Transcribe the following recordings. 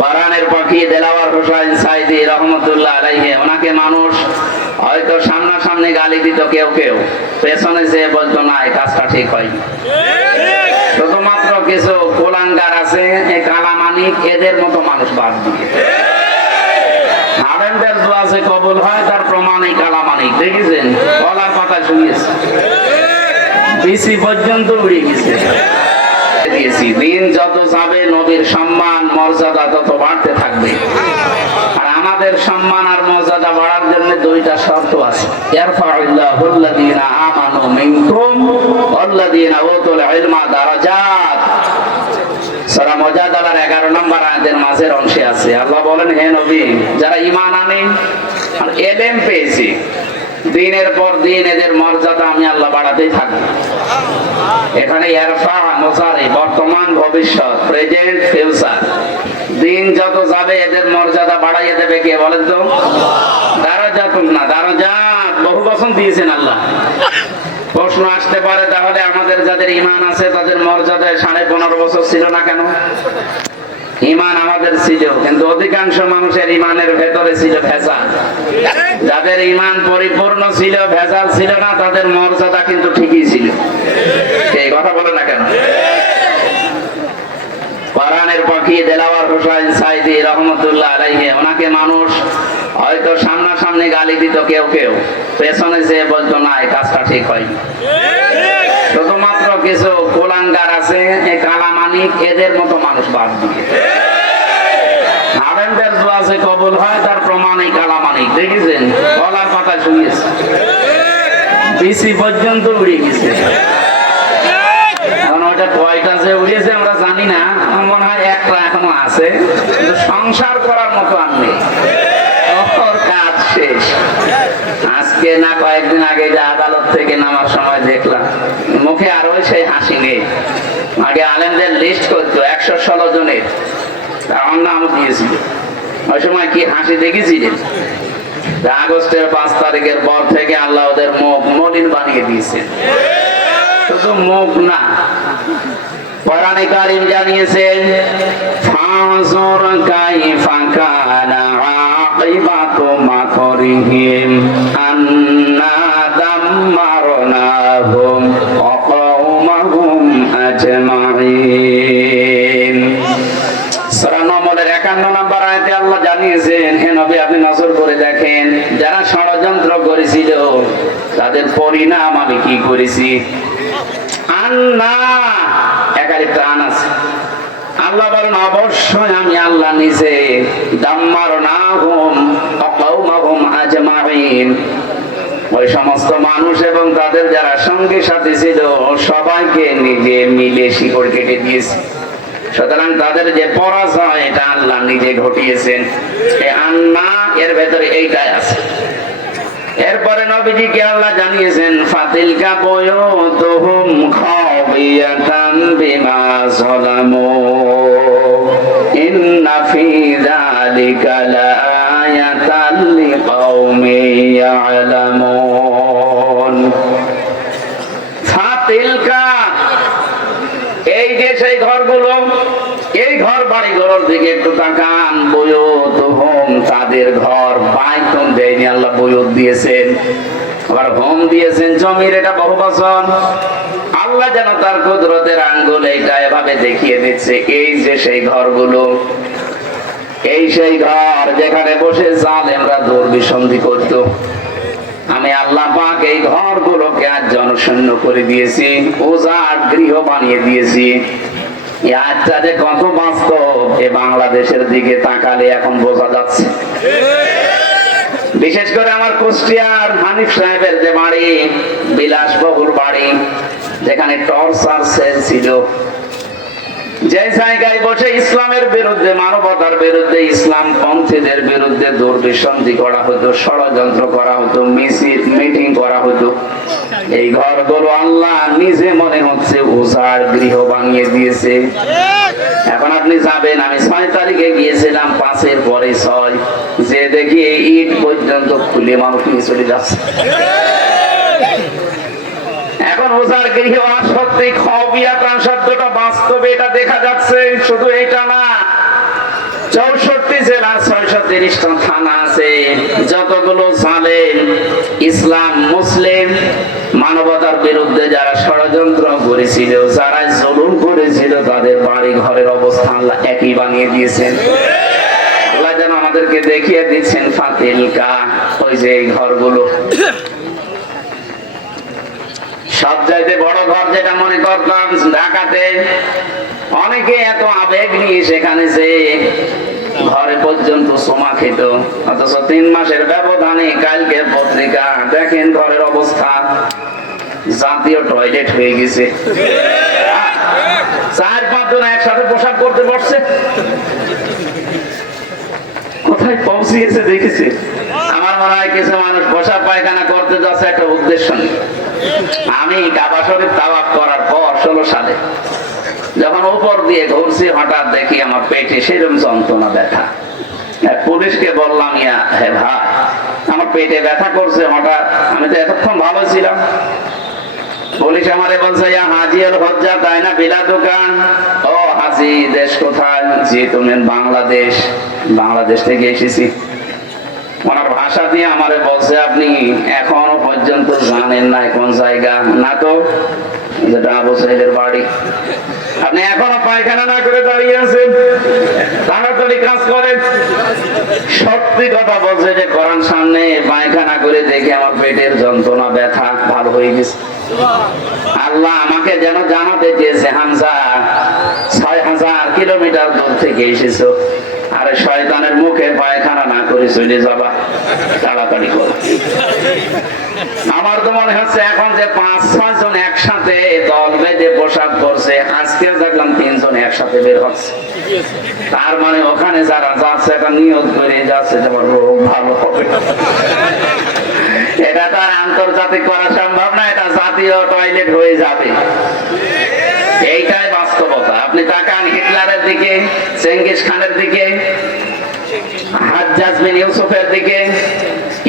কোরআনের পাখি দেলাওয়ার হোসেন সাইদি রহমতুল্লাহ আলাইহি, ওনাকে মানুষ হয়তো সামনাসামনি গালি দিত, কেউ কেউ পেছনে যেয়ে বলতো না এই কাজটা ঠিক হয়নি। শুধুমাত্র কিছু কুলাঙ্গার আছে, এই কালামানিক এদের মতো মানুষ বাদ দিয়ে আলেমদের দোয়া যে কবুল হয় তার প্রমাণ এই কালামানিক। দেখেছেন গলার পাতা শুনিয়েছে, বিসি পর্যন্ত উড়ে গেছে। দিন যত যাবে নবীর সম্মান মর্যাদা তত বাড়তে থাকবে। আর আমাদের সম্মান আর মর্যাদা বাড়ার জন্য দুইটা শর্ত আছে। ইয়ারফাউল্লাহুল্লাযীনা আমানু মিনকুম ওয়াল্লাযীনা উতুল ইলমা দারাজাত। সূরা মুজাদালার 11 নম্বর আয়াতের মাঝের অংশে আছে, আল্লাহ বলেন, হে নবী, যারা ঈমান আনে আর ইলম পেয়েছে, দিনের পর দিন এদের মর্যাদা আমি আল্লাহ বাড়াতেই থাকবো। এখানে ইয়ারফা মুজারি, বর্তমান ভবিষ্যৎ, প্রেজেন্ট ফিউচার। দিন যত যাবে এদের মর্যাদা বাড়াইয়ে দেবে কে বলেন তো? দারাজাতুন না, দারাজাত বহু বচন দিয়েছেন আল্লাহ। প্রশ্ন আসতে পারে, তাহলে আমাদের যাদের ঈমান আছে তাদের মর্যাদায় 15.5 বছর ছিল না কেন? ঈমান আমাদের ছিল, কিন্তু অধিকাংশ মানুষের ঈমানের ভেতরে ছিল ভেজাল। যাদের ঈমান পরিপূর্ণ ছিল, ভেজাল ছিল না, তাদের মর্যাদা কিন্তু ঠিকই ছিল। এই কথা বলে না কেন? কোরআনের পাখি দেলাওয়ার হোসেন সাইদি রহমতুল্লাহ আলাইহি, ওনাকে মানুষ হয়তো সামনাসামনি গালি দিত, কেউ কেউ পেছনে যেয়ে বলতো না এই কাজটা ঠিক হয়নি। শুধুমাত্র কিছু কুলাঙ্গার আছে, এই কালামানিক এদের মতো মানুষ বাদ দিয়ে আলেমদের দোয়া যে কবুল হয় তার প্রমাণ এই কালামানিক। দেখেছেন গলার পাতা শুনিয়েছে, বিসি পর্যন্ত উড়ে গেছে। এখন ওইটা কয়টা যে উড়িয়েছে আমরা জানি না, আমার মনে হয় একটা এখনো আছে, কিন্তু সংসার করার মতো আর নেই, ওর কাজ শেষ। আজকে না কয়েকদিন আগে যে আদালত থেকে নামার সময় দেখলাম, মুখে আর ওই সেই হাসি নেই। আগে আলেমদের লিস্ট করতো 116 জনের, আমার নাম দিয়েছিল। ওই সময় কি হাসি দেখেছিলেন? আগস্টের 5 তারিখের পর থেকে আল্লাহ ওদের মুখ মলিন বানিয়ে দিয়েছে। শুধু মুখ না, কোরআনে কারীম জানিয়েছেন, ফাযুর কাইফা কানা আকিবাতু মাকরিহিম আন্না দাম্মারনাহুম ওয়া কওমাহুম আজমাইন। সূরা নম্বরের 51 নম্বর আয়াতে আল্লাহ জানিয়েছেন, হে নবী, আপনি নজর করে দেখেন, যারা ষড়যন্ত্র করেছিল তাদের পরিণাম আমি কি করেছি। আন্না একালিপ্ত আনাস, আল্লাহ বলেন অবশ্যই আমি আল্লাহ নিজে দাম্মারনাহুম ওয়া কওমাহুম আজমাইন, ওই সমস্ত মানুষ এবং তাদের যারা সঙ্গী সাথী ছিল সবাইকে নিজে মিলে শিকড় কেটে দিয়েছে। সুতরাং তাদের যে পরাজয় এটা আল্লাহ নিজে ঘটিয়েছেন। এই আন্না এর ভেতরে এইটাই আছে। এরপরে নবীজিকে আল্লাহ জানিয়েছেন, ফাতিলকা বুয়ুতুহুম খাবিয়াতান বিমা যালামু ইন্না ফি যালিকা লাআয়াতান লিকাওমিন ইয়ালামুন। ফাতিলকা, এই যে সেই ঘরগুলো, এই ঘর বাড়িগুলোর দিকে একটু তাকান। বুয়ুতুহুম, তাদের ঘর। বাইতুন দেয়নি, আল্লাহ বুয়ুত দিয়েছেন, আবার হোম দিয়েছেন জমির, এটা বহুবচন। আল্লাহ যেন তার কুদরতের আঙ্গুল এইটা এভাবে দেখিয়ে দিচ্ছে, এই যে সেই ঘরগুলো, এই সেই ঘর যেখানে বসে জালেমরা দুর্বিসন্ধি করত। আমি আল্লাহ পাক এই ঘরগুলোকে আজ জনশূন্য করে দিয়েছি, উজাড় গৃহ বানিয়ে দিয়েছি। এই আয়াতটা যে কত বাস্তব এ বাংলাদেশের দিকে তাকালে এখন বোঝা যাচ্ছে। বিশেষ করে আমার কুষ্টিয়ার হানিফ সাহেবের যে বাড়ি, বিলাসবহুল বাড়ি, যেখানে টর্চার সেল ছিল, যে জায়গায় বসে ইসলামের বিরুদ্ধে, মানবতার বিরুদ্ধে, ইসলাম পন্থীদের বিরুদ্ধে দুর্বিসন্ধি করা হতো, ষড়যন্ত্র করা হতো, মিটিং করা হতো, এই ঘরগুলো আল্লাহ নিজে মনে হচ্ছে উজাড় গৃহ বানিয়ে দিয়েছে। এখন আপনি যাবেন, আমি 6 তারিখে গিয়েছিলাম, 5-এর পরে 6, যে দেখি এই ইট পর্যন্ত খুলে মানুষ নিয়ে চলে যাচ্ছে। এখন উজাড় গৃহ সত্যি খাওয়াবিয়াতান শব্দটা বাস্তবে এটা দেখা যাচ্ছে। শুধু এটা না, 64 জেলার 630টা থানা আছে। যতগুলো জালেম ইসলাম মুসলিম মানবতার বিরুদ্ধে যারা ষড়যন্ত্র করেছিল, যারা জুলুম করেছিল, তাদের বাড়ি ঘরের অবস্থা আল্লাহ একই বানিয়ে দিয়েছেন। আল্লাহ যেন আমাদেরকে দেখিয়ে দিচ্ছেন ফাতিলকা, ওই যে এই ঘরগুলো। সবচাইতে বড় ঘর যেটা মনে করতাম ঢাকাতে, অনেকে এত আবেগ নিয়ে সেখানে যে ঘরে পর্যন্ত সোমা খেত, অথচ 3 মাসের ব্যবধানে কালকে পত্রিকা দেখেন ঘরের অবস্থা, জাতীয় টয়লেট হয়ে গেছে। 4-5 জন একসাথে পোশাক করতে পারছে, কোথায় পৌঁছিয়েছে দেখেছে। আমার মনে হয় কিছু মানুষ পোশাক পায়খানা করতে যাচ্ছে একটা উদ্দেশ্য নেই। আমি কাবা শরীফ তাওয়াফ করার পর 16 সালে যখন উপর দিয়ে ঘুরছি, হঠাৎ দেখি আমার পেটে সেরকম যন্ত্রণা, ব্যথা। পুলিশকে বললাম, হে ভাই, আমার পেটে ব্যথা করছে হঠাৎ, আমি তো এতক্ষণ ভালো ছিলাম। পুলিশ আমারে বলছে, হাজি আল হজ্জা, তাই না, বিলা দোকান। ও হাজি, দেশ কোথায়? জি, তুমি বাংলাদেশ। বাংলাদেশ থেকে এসেছি। ওনার ভাষা দিয়ে আমারে বলছে, আপনি এখনো পর্যন্ত জানেন না কোন জায়গা? না তো, যেটা আবু সাইদের বাড়ি। আপনি এখনো পায়খানা না করে দাঁড়িয়ে আছেন, তাড়াতাড়ি কাজ করেন। সত্যি কথা বলছে যে কোরআন সামনে পায়খানা করে দেখে আমার পেটের যন্ত্রণা, ব্যথা ভালো হয়ে গেছে। আল্লাহ আমাকে যেন জানাতে চেয়েছে, হামজা 6000 কিলোমিটার দূর থেকে এসেছো, আরে শয়তানের মুখে পায়খানা না করে চলে যাবা, তাড়াতাড়ি করো। আমার তো মনে হচ্ছে এখন যে 5-6 জন একসাথে দল বেঁধে পোশাক করছে, আজকেও দেখলাম 3 জন একসাথে বের হচ্ছে। তার মানে ওখানে যারা যাচ্ছে একটা নিয়ত করে যাচ্ছে যে আমার রোগ ভালো হবে। এটা তো আর আন্তর্জাতিক করা সম্ভব না, এটা জাতীয় টয়লেট হয়ে যাবে। এইটাই বাস্তবতা। আপনি তাকান হিটলারের দিকে, চেঙ্গিস খানের দিকে, হাজ্জাজ বিন ইউসুফের দিকে,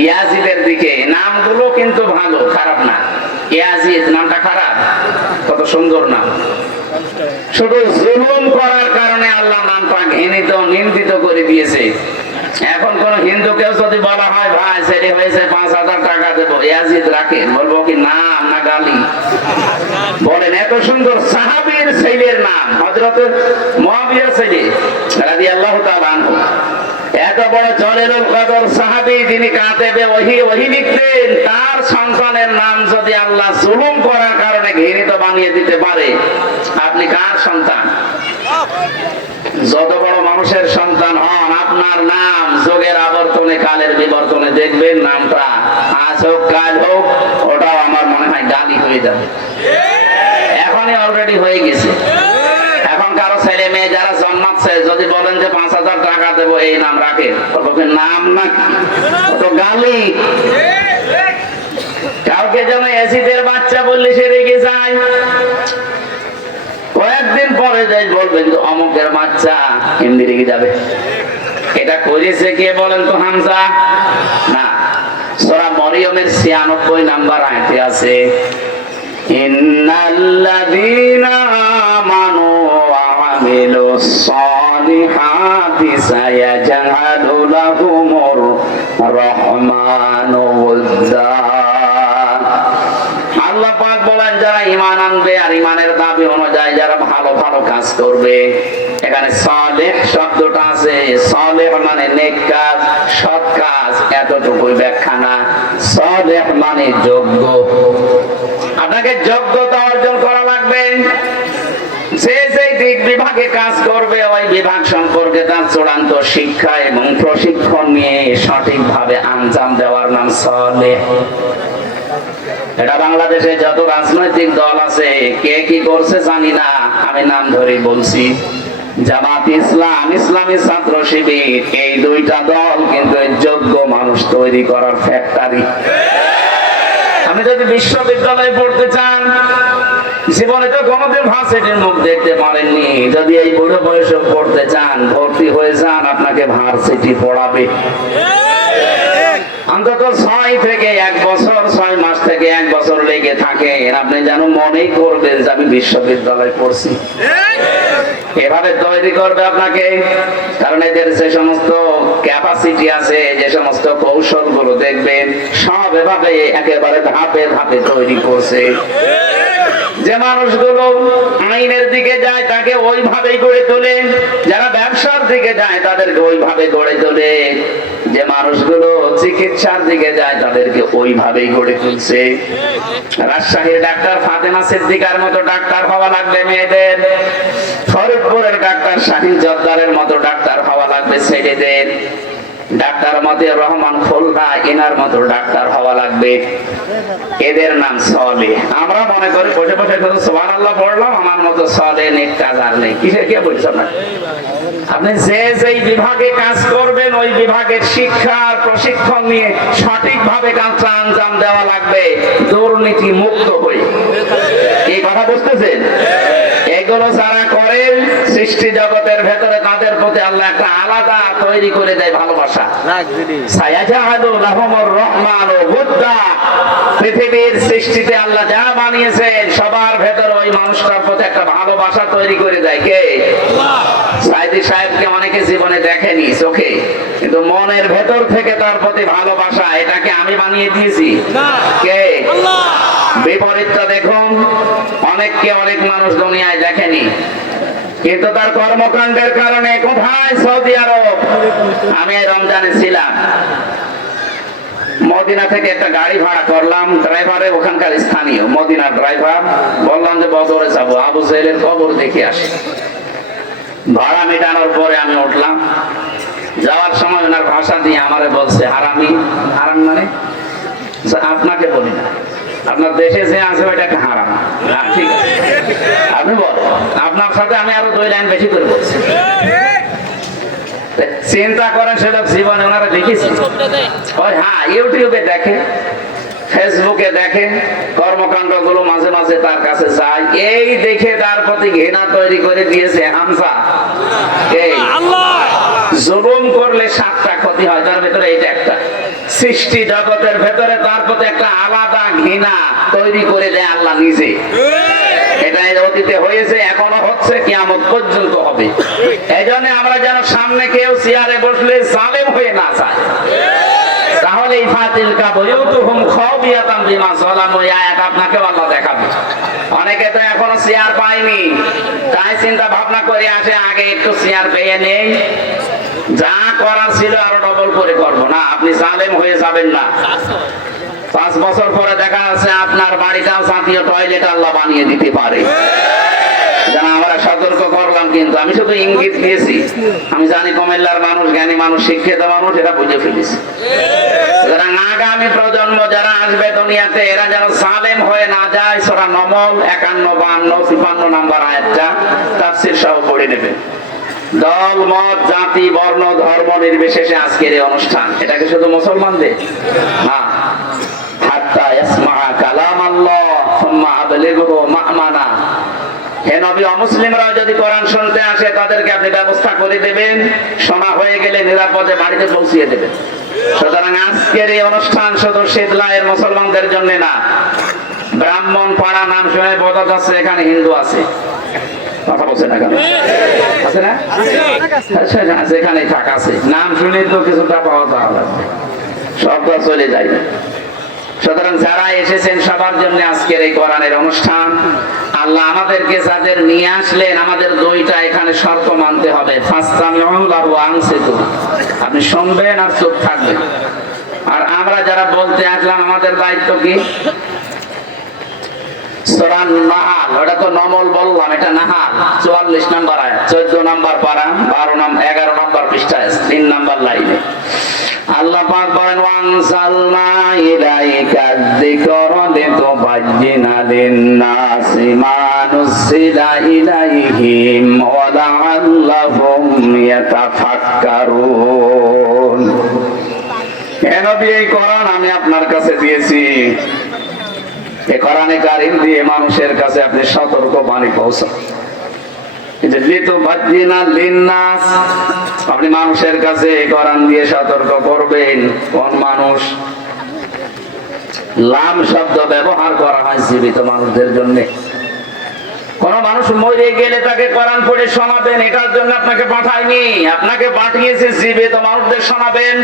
ইয়াজিদের দিকে। নামগুলো কিন্তু ভালো, খারাপ না। ইয়াজিদ নামটা খারাপ, কত সুন্দর নাম। শুধু জুলুম করার কারণে আল্লাহ নামটা ঘৃণিত, নিন্দিত করে দিয়েছে। এখন কোন হিন্দুকেও যদি বলা হয়, ভাই ছেলে হয়েছে 5000 টাকা দেবো, ইয়াজিদ রাখেন, বলবো কি নাম না গালি? বলেন, এত সুন্দর সাহাবীর ছেলের নাম, হযরত মুআবিয়ার ছেলে রাদিয়াল্লাহু তাআলা আনহু, এত বড় জলিলুল কদর সাহাবী, যিনি কাতেবে ওহী লিখতেন, তার সন্তানের নাম যদি আল্লাহ জুলুম করার কারণে ঘৃণিত বানিয়ে দিতে পারে, আপনি কার সন্তান? যত বড় মানুষের সন্তান হন, আপনার নাম যুগের আবর্তনে, কালের বিবর্তনে দেখবেন নামটা আজ হোক কাল হোক, ওটাও আমার মনে হয় গালি হয়ে যাবে। এখনই অলরেডি হয়ে গেছে। এখন কারো ছেলে মেয়ে যারা জন্মাচ্ছে, যদি বলেন যে 5000 টাকা দেবো, এই নাম রাখে, নাম না তো গালি। কাউকে যেন এসিদের বাচ্চা বললে সে রেগে যায়, কয়েকদিন পরে যাই বলবেন তো অমুকের বাচ্চা, এমনি রেগে যাবে। এটা করেছে কে বলেন তো? হামজা না। সূরা মরিয়মের 96 নাম্বার আয়াতে আছে, ইন্নাল্লাযীনা আমানু ওয়া আমিলুস সালিহাতি সায়াজআলু লাহুমুর রাহমানু ওয্জা। আল্লাহ পাক বলেন, যারা ঈমান আনবে আর ঈমানের দাবি অনুযায়ী যারা ভালো ভালো কাজ করবে। এখানে সালেহ শব্দটা আছে, সালেহ মানে নেক কাজ, সৎ কাজ, এতটুকুই ব্যাখ্যা না। সালেহ মানে যোগ্য। আপনাকে যোগ্যতা অর্জন করা লাগবে। যে যে দিক বিভাগে কাজ করবে, ওই বিভাগ সম্পর্কে তার চূড়ান্ত শিক্ষা এবং প্রশিক্ষণ নিয়ে সঠিকভাবে আঞ্জাম দেওয়ার নাম সালেহ। এটা বাংলাদেশে যত রাজনৈতিক দল আছে, কে কি করছে জানি না, আমি নাম ধরে বলছি, জামাত ইসলাম, ইসলামী ছাত্র শিবির, এই দুইটা দল কিন্তু যোগ্য মানুষ তৈরি করার ফ্যাক্টরি। আপনি যদি বিশ্ববিদ্যালয়ে পড়তে চান, জীবনে তো কোনোদিন ভার্সিটির মুখ দেখতে পারেননি, যদি এই বুড়ো বয়সে পড়তে চান, ভর্তি হয়ে যান, আপনাকে ভার্সিটি পড়াবে। অন্তত 6 থেকে 1 বছর, 6 মাস থেকে 1 বছর লেগে থাকে, আপনি যেন মনেই করবেন যে আমি বিশ্ববিদ্যালয়ে পড়ছি। এভাবে তৈরি করবে আপনাকে, কারণ এদের যে সমস্ত ক্যাপাসিটি আছে, যে সমস্ত কৌশল গুলো দেখবেন সব এভাবে একেবারে ধাপে ধাপে তৈরি করছে। যে মানুষগুলো আইনের দিকে যায় তাকে ওইভাবেই গড়ে তোলে, যারা ব্যবসার দিকে যায় তাদেরকে ওইভাবে গড়ে তোলে, যে মানুষগুলো চিকিৎসার দিকে যায় তাদেরকে ওইভাবেই গড়ে তুলছে। রাজশাহীর ডাক্তার ফাতেমা সিদ্দিকার মতো ডাক্তার হওয়া লাগবে মেয়েদের, ফরিদপুরের ডাক্তার শাহিন জর্দারের মতো ডাক্তার হওয়া লাগবে ছেলেদের, ডাক্তার মতিউর রহমান খুলনা এনার মতো ডাক্তার হওয়া লাগবে। এদের নাম সলে। আমরা মনে করি বসে বসে শুধু সুবহানাল্লাহ পড়লাম, আমার মতো সলে নেক কাজ আর নেই। কিসের কে বলছ না? আপনি যে যেই বিভাগে কাজ করবেন ওই বিভাগের শিক্ষা প্রশিক্ষণ নিয়ে সঠিকভাবে কাজটা আঞ্জাম দেওয়া লাগবে, দুর্নীতি মুক্ত হয়ে। এই কথা বুঝতেছেন? এগুলো যারা করেন সৃষ্টি জগতের ভেতরে তাদের প্রতি আল্লাহ একটা আলাদা তৈরি করে দেয় ভালোবাসা। সায়াজাহাদু লাহুমুর রহমানু বুদ্দা। পৃথিবীর সৃষ্টিতে আল্লাহ যা বানিয়েছেন সবার ভেতরে ওই মানুষটার প্রতি একটা ভালোবাসা তৈরি করে দেয়। কে? সাইদি সাহেবকে অনেকে জীবনে দেখেনি চোখে, কিন্তু মনের ভেতর থেকে তার প্রতি ভালোবাসা। এটাকে আমি বানিয়ে দিয়েছি? কে? বিপরীতটা দেখুন, অনেককে অনেক মানুষ দুনিয়ায় দেখেনি, কিন্তু তার কর্মকাণ্ডের কারণে কোথায়? সৌদি আরব। আমি রমজানে ছিলাম, মদিনা থেকে একটা গাড়ি ভাড়া করলাম, ড্রাইভারে ওখানকার স্থানীয় মদিনার ড্রাইভার। বললাম যে বদরে যাবো, আবু জাহেলের কবর দেখে আসি। ভাড়া মেটানোর পরে আমি উঠলাম, যাওয়ার সময় ওনার ভাষা দিয়ে আমারে বলছে হারামি। হারাম মানে আপনাকে বলি না, আপনার দেশে যে আছে ওইটাকে হারাম। ঠিক আছে, আপনি বলেন, আপনার সাথে আমি আরো 2 লাইন বেশি করে বলছি। চিন্তা করেন, সেটা জীবনে ওনারা দেখেছি। ওই হ্যাঁ, ইউটিউবে দেখে, ফেসবুকে দেখে, কর্মকাণ্ড গুলো মাঝে মাঝে তার কাছে যায়, এই দেখে তার প্রতি ঘৃণা তৈরি করে দিয়েছে হামজা। এই জুলুম করলে 7টা ক্ষতি হয়, তার ভেতরে এইটা একটা। সৃষ্টি জগতের ভেতরে তার প্রতি একটা আলাদা ঘৃণা তৈরি করে দেয় আল্লাহ নিজে। এটা অতীতে হয়েছে, এখনো হচ্ছে, কিয়ামত পর্যন্ত হবে। এই জন্য আমরা যেন সামনে কেউ চেয়ারে বসলে জালেম হয়ে না যায়। তাহলে আপনাকে আল্লাহ দেখাবে। অনেকে তো এখনো চেয়ার পায়নি, তাই চিন্তা ভাবনা করে আসে আগে একটু চেয়ার পেয়ে নেই, যা করার ছিল আরো ডবল করে করবো। না, আপনি জালেম হয়ে যাবেন না। 5 বছর পরে দেখা যাচ্ছে আপনার বাড়িটাও জাতীয় টয়লেট আল্লাহ বানিয়ে দিতে পারে। আমরা সতর্ক করলাম, কিন্তু আমি শুধু ইঙ্গিত দিয়েছি। আমি জানি কুমিল্লার মানুষ জ্ঞানী মানুষ, শিক্ষিত মানুষ, এটা বুঝে ফেলেছে। সুতরাং আগামী প্রজন্ম যারা আসবে দুনিয়াতে, এরা যেন জালেম হয়ে না যায়। সূরা নমল 51, 52, 53 নাম্বার আয়াতটা তাফসীর সহ পড়ে নেবেন। দল মত জাতি বর্ণ ধর্ম নির্বিশেষে আজকের এই অনুষ্ঠান, এটাকে শুধু মুসলমানদের? হ্যাঁ, হাত্তা ইয়াসমা কালাম আল্লাহ সুম্মা আবলিগহু মা'মানা। হে নবী, অমুসলিমরা যদি কোরআন শুনতে আসে তাদেরকে আপনি ব্যবস্থা করে দেবেন, শোনা হয়ে গেলে নিরাপদে বাড়িতে পৌঁছিয়ে দেবেন। সুতরাং আজকের এই অনুষ্ঠান শুধু শীতলায়ের মুসলমানদের জন্য না। ব্রাহ্মণ পাড়া নাম শুনে বোঝা যাচ্ছে এখানে হিন্দু আছে। কথা বলছে না কেন? আছে না? যেখানে থাকা আছে, নাম শুনে তো কিছুটা পাওয়া যাবে, সবটা চলে যায়। সুতরাং যারা এসেছেন সবার জন্য আজকের এই কোরআনের অনুষ্ঠান। আল্লাহ আমাদেরকে যাদের নিয়ে আসলেন, আমাদের 2টা এখানে শর্ত মানতে হবে। আপনি শুনবেন আর চুপ থাকবেন। আর আমরা যারা বলতে আসলাম, আমাদের দায়িত্ব কি? সূরা নাহাল, ওটা তো নমল বললাম, এটা নাহাল 44 নাম্বার আয়াত, 14 নাম্বার পারা, 11 নাম্বার পৃষ্ঠায়, 3 নাম্বার লাইনে আল্লাহ পাক বলেন, ওয়ানসালনা ইলাইকা যিকরা লিতুবায়্যিনা লিন-নাসি মা নুসিলা ইলাইহিম ওয়া লাআল্লাহুম ইয়াতাফাক্কারুন। হে নবী, এই কোরআন আমি আপনার কাছে দিয়েছি। এই কোরআনে কারীম দিয়ে মানুষের কাছে আপনি সতর্ক বাণী পৌঁছান। আপনি মানুষের কাছে কোরআন দিয়ে সতর্ক করবেন। কোন মানুষ? লাম শব্দ ব্যবহার করা হয় জীবিত মানুষদের জন্য। কোন মানুষ মরে গেলে তাকে কোরআন পড়ে শোনাবেন, এটার জন্য আপনাকে পাঠায়নি। আপনাকে পাঠিয়েছে জীবিত মানুষদের শোনাবেন।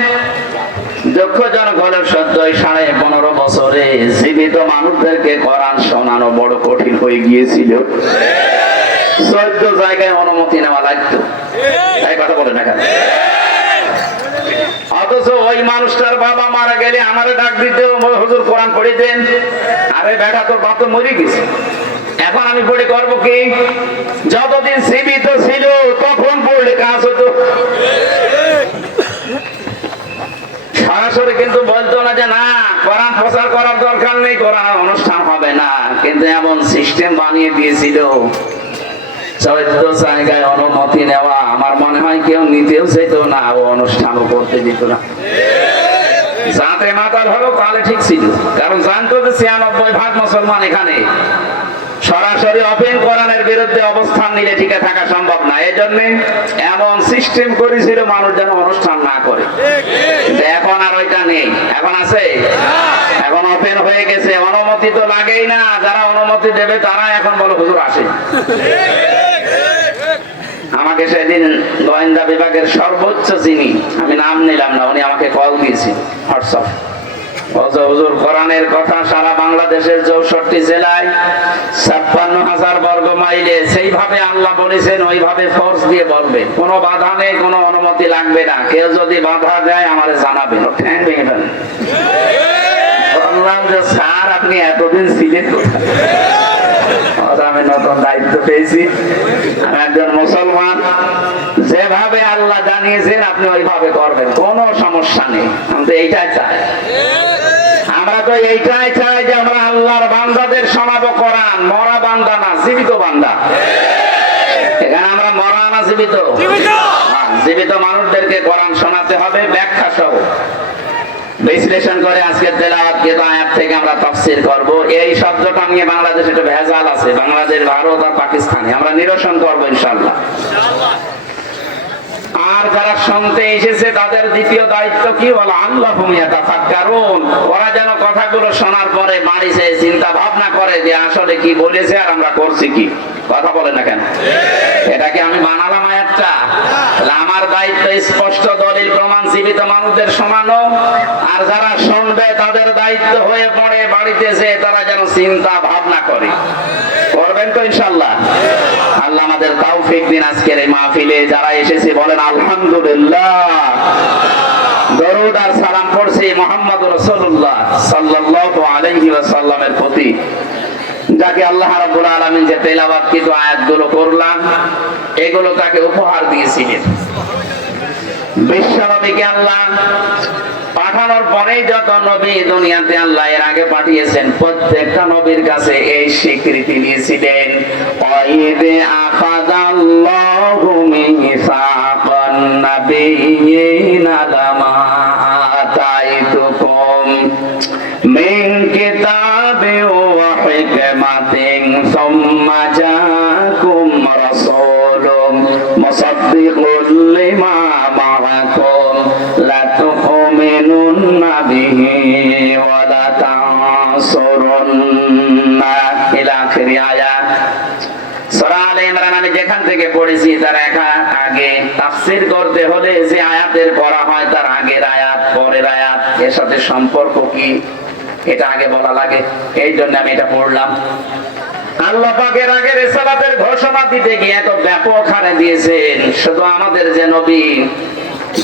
দুঃখজনক হলো সত্যই 15.5 বছরে জীবিত মানুষদেরকে কোরআন শোনানো বড় কঠিন হয়ে গিয়েছিল। 14 জায়গায় অনুমতি নেওয়া লাগতো। এই কথা বলে না কেন? অথচ ওই মানুষটার বাবা মারা গেলে আমারে ডাক দিতে, হুজুর কোরআন পড়ে দেন। আরে বেটা, তোর বাপ তো মরে গেছে, এখন আমি পড়ে করবো কি? যতদিন জীবিত ছিল তখন পড়লে কাজ হতো। সরাসরি কিন্তু বলতো না যে না, কোরআন প্রচার করার দরকার নেই, কোরআন অনুষ্ঠান হবে না। কিন্তু এমন সিস্টেম বানিয়ে দিয়েছিল, 14 জায়গায় অনুমতি নেওয়া। আমার মনে হয় কেউ নিতেও যেত না, ও অনুষ্ঠানও করতে দিত না। যাতে মাতাল হলো তাহলে ঠিক ছিল, কারণ জানতো যে 96% মুসলমান এখানে। সরাসরি ওপেন কোরআনের বিরুদ্ধে অবস্থান নিলে টিকে থাকা সম্ভব না। এই জন্য এমন সিস্টেম করেছিল মানুষ যেন অনুষ্ঠান না করে। এখন আর ওইটা নেই। এখন আছে, এখন ওপেন হয়ে গেছে, অনুমতি তো লাগেই না। যারা অনুমতি দেবে তারা এখন বলো হুজুর আসে। আমাকে সেদিন গোয়েন্দা বিভাগের সর্বোচ্চ যিনি, আমি নাম নিলাম না, উনি আমাকে কল দিয়েছে হোয়াটসঅ্যাপ। হুজুর কোরআনের কথা সারা বাংলাদেশের 64 জেলায় 56,000 বর্গ মাইলে সেইভাবে আল্লাহ বলেছেন ওইভাবে ফোর্স দিয়ে বলবেন, কোনো বাধা নেই, কোনো অনুমতি লাগবে না। কেউ যদি বাধা দেয় আমারে জানাবেন, ঠ্যাং ভেঙে ফেলেন। বললাম যে স্যার আপনি এতদিন ছিলেন কোথায়? আমি নতুন দায়িত্ব পেয়েছি, আমি একজন মুসলমান, যেভাবে আল্লাহ জানিয়েছেন আপনি ওইভাবে করবেন, কোনো সমস্যা নেই। আমি তো এইটাই চাই, আমরা তো এইটাই চাই যে আমরা আল্লাহর বান্দাদের শোনাবো কোরআন। মরা বান্দা না, জীবিত বান্দা। এখানে আমরা মরা না জীবিত? জীবিত মানুষদেরকে কোরআন শোনাতে হবে ব্যাখ্যা সহ, বিশ্লেষণ করে। আজকে তেলাওয়াত কে আয়াত থেকে আমরা তাফসীর করব। এই শব্দটা নিয়ে বাংলাদেশে একটা ভেজাল আছে, বাংলাদেশ, ভারত আর পাকিস্তানে। আমরা নিরসন করব ইনশাআল্লাহ। আর যারা শুনতে এসেছে তাদের দ্বিতীয় দায়িত্ব কি বলো, আল্লাহুম ইয়াতাফাক্কারুন। ওরা যেন কথাগুলো শোনার পরে বাড়ি যেয়ে চিন্তা ভাবনা করে যে আসলে কি বলেছে আর আমরা করছি কি। কথা বলে না কেন? এটা কি আমি বানালাম আয়াতটা? আমার দায়িত্ব স্পষ্ট দলিল প্রমাণ জীবিত মানুষদের শোনানো। আর যারা শুনবে তাদের দায়িত্ব হয়ে পড়ে বাড়িতে যেয়ে তারা যেন চিন্তা ভাবনা করে। করবেন তো ইনশাআল্লাহ? আল্লাহ আমাদের তৌফিক দিন। আজকের এই মাহফিলে যারা এসেছে বলেন আলহামদুলিল্লাহ। দরুদ আর সালাম পড়ছি মুহাম্মদুর রাসূলুল্লাহ সাল্লাল্লাহু আলাইহি ওয়াসাল্লামের প্রতি, যাকে আল্লাহ রাব্বুল আলামিন যে তেলাওয়াতকৃত আয়াতগুলো করলাম এগুলো তাকে উপহার দিয়েছিলেন। বিশ্বনবীকে আল্লাহ পাঠানোর পরেই যত নবী দুনিয়াতে আল্লাহ এর আগে পাঠিয়েছেন প্রত্যেকটা নবীর কাছে এই স্বীকৃতি নিয়েছিলেন, ওয়াইদে আখাযাল্লাহু মিসাকান নাবিয়্যিনা লামা আতাইতুকুম মিন কিতাবিন ওয়া হিকমাতিন সুম্মা জাআকুম রাসূলুম মুসাদ্দিকুল লিমা মা'আকুম লা তু'মিনুন্না বিহি ওয়া লা তানসুরুন্না ইলা আখিরি আয়াত। সূরা আলে ইমরান আমি যেখান থেকে পড়েছি তার আগে তাফসীর করতে হলে যে আয়াতের পড়া হয় তার আগের আয়াত পরের আয়াত এর সাথে সম্পর্ক কি এটা আগে বলা লাগে। এই জন্য আমি এটা পড়লাম। আল্লাহ পাকের আগে রিসালাতের ঘোষণা দিতে গিয়ে এত ব্যাপক হারে দিয়েছেন। শুধু আমাদের যে নবী,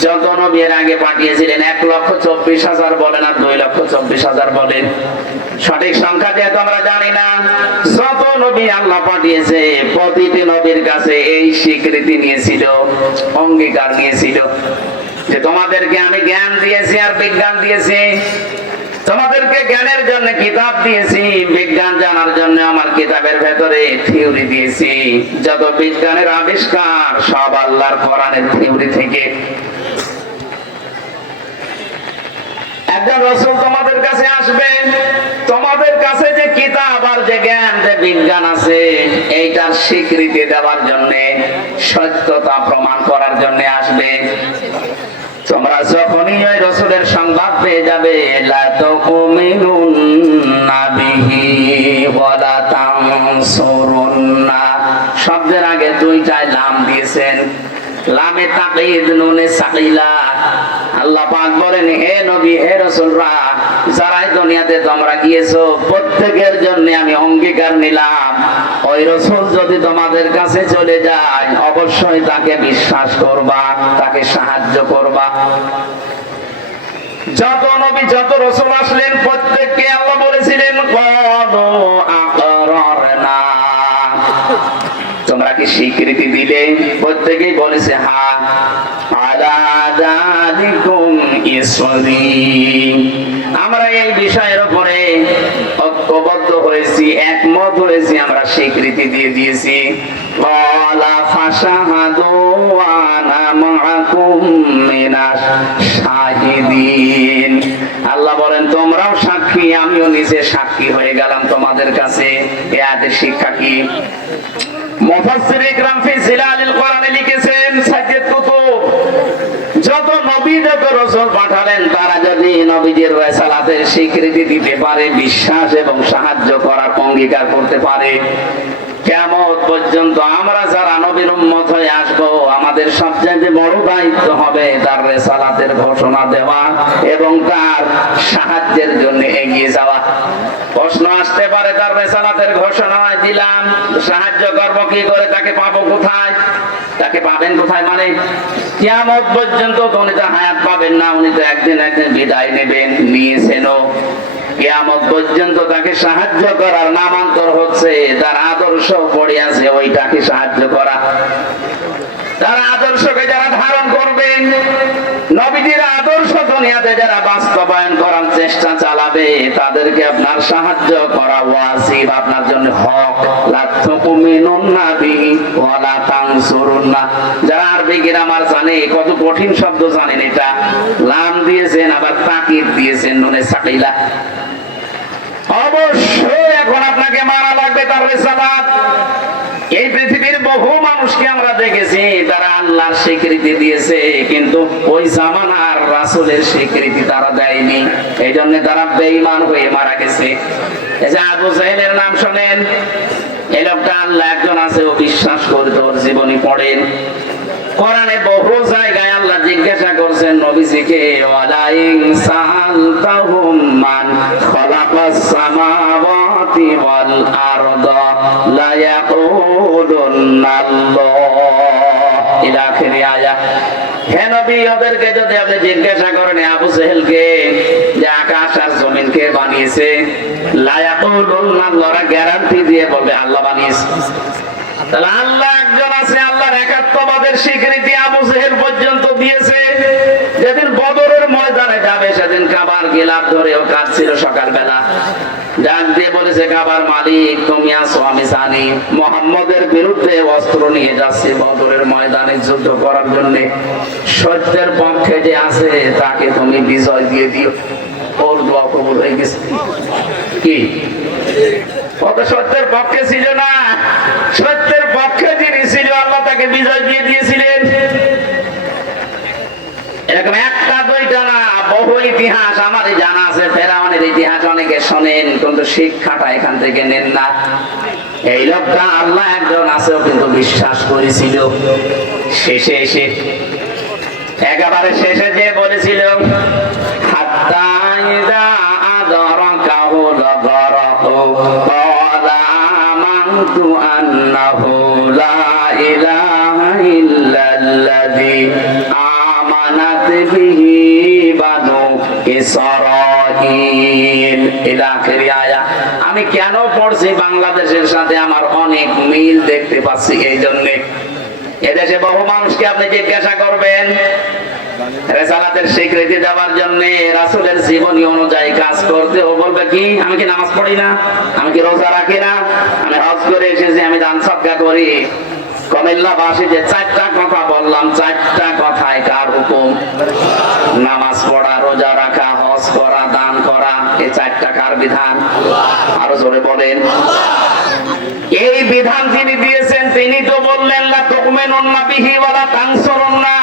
যত নবী এর আগে পাঠিয়েছিলেন 1,24,000 বলেন আর 2,24,000 বলেন, সঠিক সংখ্যা যেহেতু আমরা জানি না, যত নবী আল্লাহ পাঠিয়েছে প্রতিটি নবীর কাছে এই স্বীকৃতি নিয়েছিল, অঙ্গীকার নিয়েছিল যে তোমাদেরকে আমি জ্ঞান দিয়েছি আর বিজ্ঞান দিয়েছি। তোমাদেরকে জ্ঞানের জন্য কিতাব দিয়েছি, বিজ্ঞান জানার জন্য আমার কিতাবের ভেতরে থিওরি দিয়েছি। যত বিজ্ঞানের আবিষ্কার সব আল্লাহর কোরআনের থিওরি থেকে। একজন রাসূল তোমাদের কাছে আসবে, তোমাদের কাছে যে কিতাব আর যে জ্ঞান যে বিজ্ঞান আছে এইটার স্বীকৃতি দেওয়ার জন্য, সত্যতা প্রমাণ করার জন্য আসবে। তোমরা যখনই ওই রাসূলের সংবাদ পেয়ে যাবে লা তুমিনুন্না বিহি ওয়া লা তানসুরুন্না, হারফে তাকীদ নুনে সাকিলা। আল্লাহ পাক বলেন, হে নবী, হে রাসূলরা, যারাই দুনিয়াতে তোমরা গিয়েছো প্রত্যেকের জন্য আমি অঙ্গীকার নিলাম, ওই রাসূল যদি তোমাদের কাছে চলে যায় অবশ্যই তাকে বিশ্বাস করবা, তাকে সাহায্য করবা। যত নবী যত রাসূল আসলেন প্রত্যেককে আল্লাহ বলেছিলেন ক্বালু আকরারনা, তোমরা কি স্বীকৃতি দিলে? প্রত্যেকেই বলেছে হ্যাঁ। আলা যালিকুম ইসরি, আমরা এই বিষয়ের উপরে ঐক্যবদ্ধ হয়েছি, একমত হয়েছি, আমরা স্বীকৃতি দিয়ে দিয়েছি। ওয়ালা ফাশাহাদু ওয়া আনা মাআকুম মিনাশ শাহিদিন, আল্লাহ বলেন তোমরাও সাক্ষী, আমিও নিজে সাক্ষী হয়ে গেলাম তোমাদের কাছে। এই আয়াতের শিক্ষা কি? মুফাসসির ইকরাম ফি জিলালিল কোরআনে লিখেছেন, সাজ্জাদ কুতুব, যত নবী যত রাসূল পাঠালেন তারা যদি নবীদের রিসালাতের স্বীকৃতি দিতে পারে, বিশ্বাস এবং সাহায্য করার অঙ্গীকার করতে পারে, কিয়ামত পর্যন্ত আমরা যারা নবীর উম্মত হয়ে আসবো আমাদের সবচেয়ে বড় দায়িত্ব হবে তার রিসালাতের ঘোষণা দেওয়া এবং তার সাহায্যের জন্য এগিয়ে যাওয়া। প্রশ্ন আসতে পারে, তার রিসালাতের ঘোষণা দিলাম, সাহায্য করব কি করে, তাকে পাবো কোথায়? তাকে পাবেন কোথায়? মানে কিয়ামত পর্যন্ত তো উনি তো হায়াত পাবেন না, উনি তো একদিন একদিন বিদায় নেবেন, নিয়েছেনও। কিয়ামত পর্যন্ত তাকে সাহায্য করার নামান্তর হচ্ছে তার আদর্শ পড়ে আছে, ওইটাকে সাহায্য করা। তার আদর্শকে যারা ধারণ করবেন, নবীজির আদর্শ দুনিয়াতে যারা বাস্তবায়ন করার চেষ্টা চালাবে, তাদেরকে আপনার সাহায্য করা ওয়াজিব, আপনার জন্য হক। লা তুমিনুন্না বিহি ওয়া লা তানসুরুন্না, যারা আরবি গ্রামার জানে, কত কঠিন শব্দ জানেন, এটা লাম দিয়েছেন আবার তাকিদ দিয়েছেন নুনে সাকিলা। অবশ্যই এখন আপনাকে মানা লাগবে তার রিসালাত। এই পৃথিবীর বহু মানুষকে আমরা দেখেছি তারা আল্লাহর স্বীকৃতি দিয়েছে, কিন্তু ওই জামানার রাসূলের স্বীকৃতি তারা দেয়নি, এই জন্য তারা বেঈমান হয়ে মারা গেছে। এই যে আবু জাহেলের নাম শোনেন, এই লোকটা আল্লাহ একজন আছে ও বিশ্বাস করত, ওর জীবনী পড়েন। কোরআনে বহু জায়গায় আল্লাহ জিজ্ঞাসা করছেন নবীজিকে, ওয়ালা ইন সালতাহুম মান খালাকাস সামাওয়াতি ওয়াল আরদা লা ইয়াকুলুন্না আল্লাহ, ইলা আখিরি আয়াত। হে নবী, ওদেরকে যদি আপনি জিজ্ঞাসা করেন আবু জাহেলকে যে আকাশ আর জমিন কে বানিয়েছে, লা ইয়াকুলুন্না আল্লাহ, ওরা গ্যারান্টি দিয়ে বলবে আল্লাহ বানিয়েছে। তাহলে আল্লাহ একজন আছে, আল্লাহর একাত্মবাদের স্বীকৃতি আবু জেহেল পর্যন্ত দিয়েছে। যেদিন বদরের ময়দানে যাবে সেদিন কাবার গিলাফ ধরে ও কাঁদছিল সকালবেলা, ডাক দিয়ে বলেছে, কাবার মালিক তুমি আছো, আমি জানি। মুহাম্মদের বিরুদ্ধে অস্ত্র নিয়ে যাচ্ছে বদরের ময়দানে যুদ্ধ করার জন্য, সত্যের পক্ষে যে আছে তাকে তুমি বিজয় দিয়ে দিও। ওর দোয়া কবুল হয়ে গেছে। কি কত সত্যের পক্ষে ছিল না, সত্যের পক্ষে যিনি ছিল আল্লাহ তাকে বিজয় দিয়ে দিয়েছিলেন। এরকম একটা দুইটা না, বহু ইতিহাস আমার জানা আছে। ফেরাউনের ইতিহাস অনেকে শোনেন কিন্তু শিক্ষাটা এখান থেকে নেন না। এই লোকটা আল্লাহ একজন আছে কিন্তু বিশ্বাস করেছিল। শেষে এসে একেবারে শেষে যে বলেছিল, হাত্তা ইযা আদরাকাহুল গরকু ক্বালা আমানতু আন্নাহু লা ইলাহা ইল্লাল্লাযী আমানাত বিহি বানু ইসরাঈল, ইলা আখিরি আয়াত। আমি কেন পড়ছি, বাংলাদেশের সাথে আমার অনেক মিল দেখতে পাচ্ছি। এই জন্য এদেশে বহু মানুষকে আপনি জিজ্ঞাসা করবেন রিসালাতের স্বীকৃতি দেওয়ার জন্য রাসূলের জীবনী অনুযায়ী কাজ করতে, ও বলবে কি, আমি কি নামাজ পড়ি না, আমি কি রোজা রাখি না, আমি হজ করে এসেছি, আমি দান সদকা করি। কুমিল্লাবাসী যে চারটা কথা বললাম, চারটা কথায় কার হুকুম? নামাজ পড়া, রোজা রাখা, হজ করা, দান করা, এই চারটা কার বিধান? আরো জোরে বলেন। এই বিধান যিনি দিয়েছেন তিনি তো বললেন, লা তুমিনুন্না বিহি ওয়া লা তানসুরুন্না,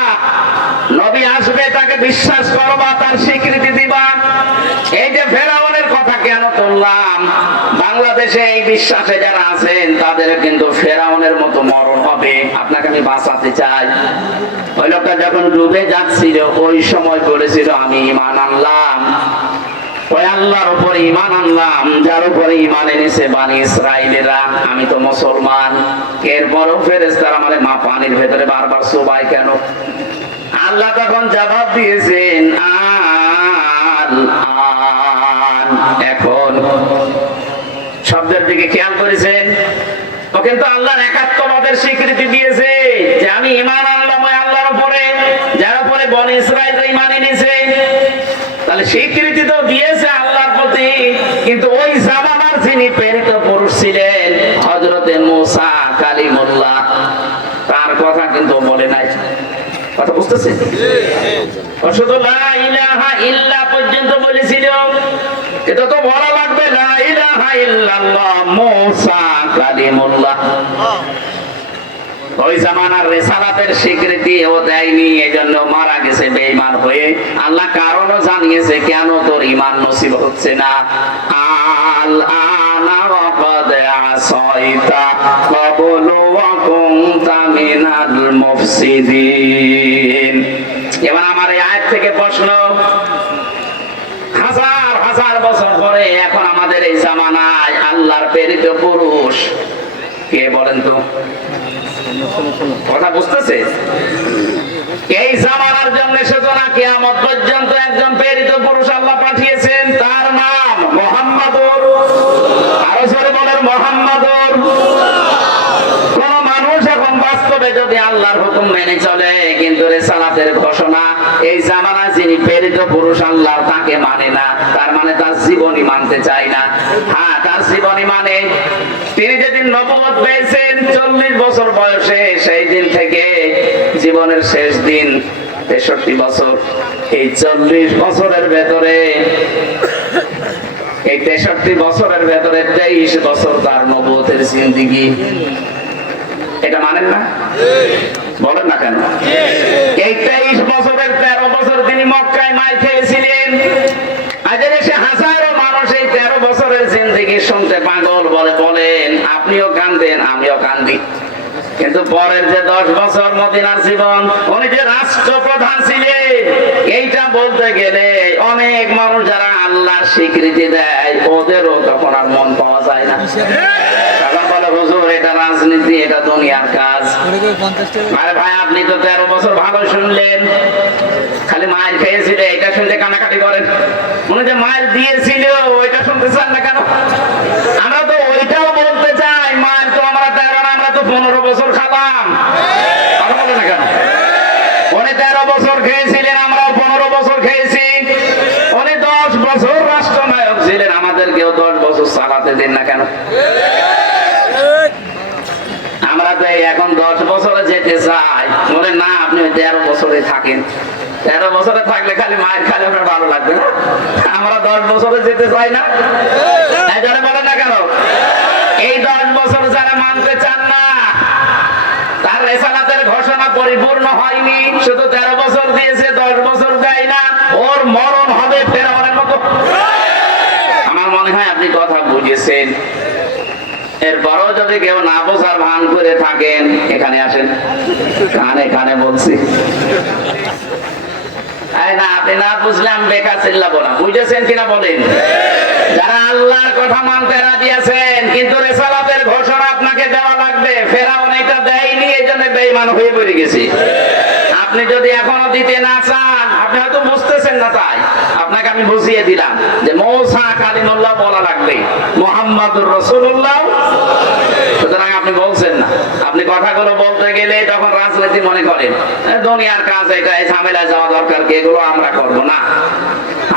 নবী আসবে তাকে বিশ্বাস করবা, তার স্বীকৃতি দিবা। এই যে ফেরাউনের কথা কেন তুললাম, বাংলাদেশ বাংলাদেশে এই বিশ্বাসে যারা আছেন তাদের কিন্তু ফেরাউনের মতো মরণ হবে। আপনাকে আমি বাঁচাতে চাই। ওই লোকটা যখন ডুবে যাচ্ছিল ওই সময় বলেছিল আমি ঈমান আনলাম, ওই আল্লাহর উপরে ঈমান আনলাম যার উপরে ঈমান এনেছে বনি ইসরাইলেরা, আমি তো মুসলমান। এরপরও ফেরেশতারা মানে মা পানির ভেতরে বারবার চুবায় কেন? আল্লাহ তখন জবাব দিয়েছেন আল আন, এখন। শব্দের দিকে খেয়াল করেছেন? ও কিন্তু আল্লাহর একাত্মবাদের স্বীকৃতি দিয়েছে যে আমি ঈমান আনলাম ওই আল্লাহর উপরে যার উপরে বনি ইসরাইল ঈমান এনেছে। তাহলে স্বীকৃতি তো দিয়েছে আল্লাহর প্রতি, কিন্তু ওই জামানার যিনি প্রেরিত পুরুষ ছিলেন হযরতে মূসা কালিমুল্লাহ, তার কথা কিন্তু বলে নাই। কথা বুঝতেছেন? ও শুধু লা ইলাহা ইল্লা পর্যন্ত বলেছিল, এটা তো বলা লাগবে লা ইলাহা ইল্লাল্লাহ মূসা কালিমুল্লাহ। ওই জামানার রিসালাতের স্বীকৃতি ও দেয়নি, এজন্য মারা গেছে বেঈমান হয়ে। আল্লাহ কারণও জানিয়েছে কেন তোর ঈমান নসিব হচ্ছে না। আল আনা ওয়াকাদ আসাইতা ক্বাবলু ওয়া কুনতা মিনাল মুফসিদিন। এবার আমার এই আয়াত থেকে প্রশ্ন, হাজার হাজার বছর পরে এখন আমাদের এই জামানায় আল্লাহর প্রেরিত পুরুষ কে বলেন তো? কথা বুঝতেছে? এই জামানার জন্য শুধু না কিয়ামত পর্যন্ত একজন প্রেরিত পুরুষ আল্লাহ পাঠিয়েছেন, তার নাম মুহাম্মাদুর। আরো জোরে বলেন মুহাম্মাদুর। কোন মানুষ এখন বাস্তবে যদি আল্লাহর হুকুম মেনে চলে কিন্তু রিসালাতের ঘোষণা এই জামানায় যিনি প্রেরিত পুরুষ আল্লাহ তাকে মানে না, তার মানে তার জীবনই মানতে চায় না। হ্যাঁ, তার জীবনই মানে। তিনি যেদিন নবুয়ত পেয়েছেন 40 বছর বয়সে, সেই দিন থেকে জীবনের শেষ দিন 63 বছর, এই 40 বছরের ভেতরে, এই 63 বছরের ভেতরে 23 বছর তার নবুয়তের জিন্দেগি। এটা মানেন না? বলেন না কেন? এই 23 বছরের 13 বছর তিনি মক্কায় মার খেয়েছিলেন। আজ এসে হাজারো মানুষ এই 13 বছরের জিন্দেগি শুনতে পাগল বলেন আপনিও কান্দেন আমিও কান্দি। কিন্তু পরের যে 10 বছর মদিনার জীবন, উনি যে রাষ্ট্রপ্রধান ছিলেন, এইটা বলতে গেলে অনেক মানুষ যারা আল্লাহর স্বীকৃতি দেয় ওদেরও তখন আর মন পাওয়া যায় না। বলে হুজুর এটা রাজনীতি, এটা দুনিয়ার কাজ। আরে ভাই আপনি তো 13 বছর ভালো শুনলেন, খালি মায়ের খেয়েছিল এটা শুনতে কানাকাটি করেন। উনি যে মায়ের দিয়েছিল ওইটা শুনতে চান না কেন? আমরা তো ওইটাও বলতে চাই, মায়ের তো আমরা 13 না, আমরা তো 15 বছর খেলাম। কথা বলে না কেন? উনি 13 বছর খেয়েছিলেন, আমরাও 15 বছর খেয়েছি। উনি 10 বছর রাষ্ট্রনায়ক ছিলেন, আমাদেরকেও 10 বছর চালাতে দিন না কেন? আমরা তো এখন 10 বছরে যেতে চাই, বলে না আপনি 13 বছরে থাকেন। 13 বছরে থাকলে খালি মায়ের খালি আপনার ভালো লাগবে না? আমরা 10 বছরে যেতে চাই না? যারা বলেন না কেন? এই 10 বছর যারা মানতে চান না, তার রিসালাতের ঘোষণা পরিপূর্ণ হয়নি, শুধু 13 বছর দিয়েছে, 10 বছর দেয় না, ওর মরণ হবে ফেরাউনের মতো। আমার মনে হয় আপনি কথা বুঝেছেন। এরপরও যদি কেউ না বোঝার ভান করে থাকেন এখানে আসেন, কানে কানে বলছি। না আপনি না বুঝলে আমি বেকার চিল্লাবো না। বুঝেছেন কিনা বলেন? যারা আল্লাহর কথা মানতে রাজি আছেন কিন্তু রিসালাতের ঘোষণা আপনাকে দেওয়া লাগবে, ফেরাউন এটা দেয়নি, এই জন্য বেঈমান হয়ে পড়ে গেছে। আপনি যদি এখনো দিতে না চান, আপনি হয়তো বুঝতেছেন না, তাই আপনাকে আমি বুঝিয়ে দিলাম যে মূসা কালিমুল্লাহ বলা লাগবে, মুহাম্মাদুর রাসূলুল্লাহ। সুতরাং আপনি বলছেন না, আপনি কথাগুলো বলতে গেলে তখন রাজনীতি মনে করেন, দুনিয়ার কাজ এটা, এই ঝামেলায় যাওয়া দরকার কি, এগুলো আমরা করবো না।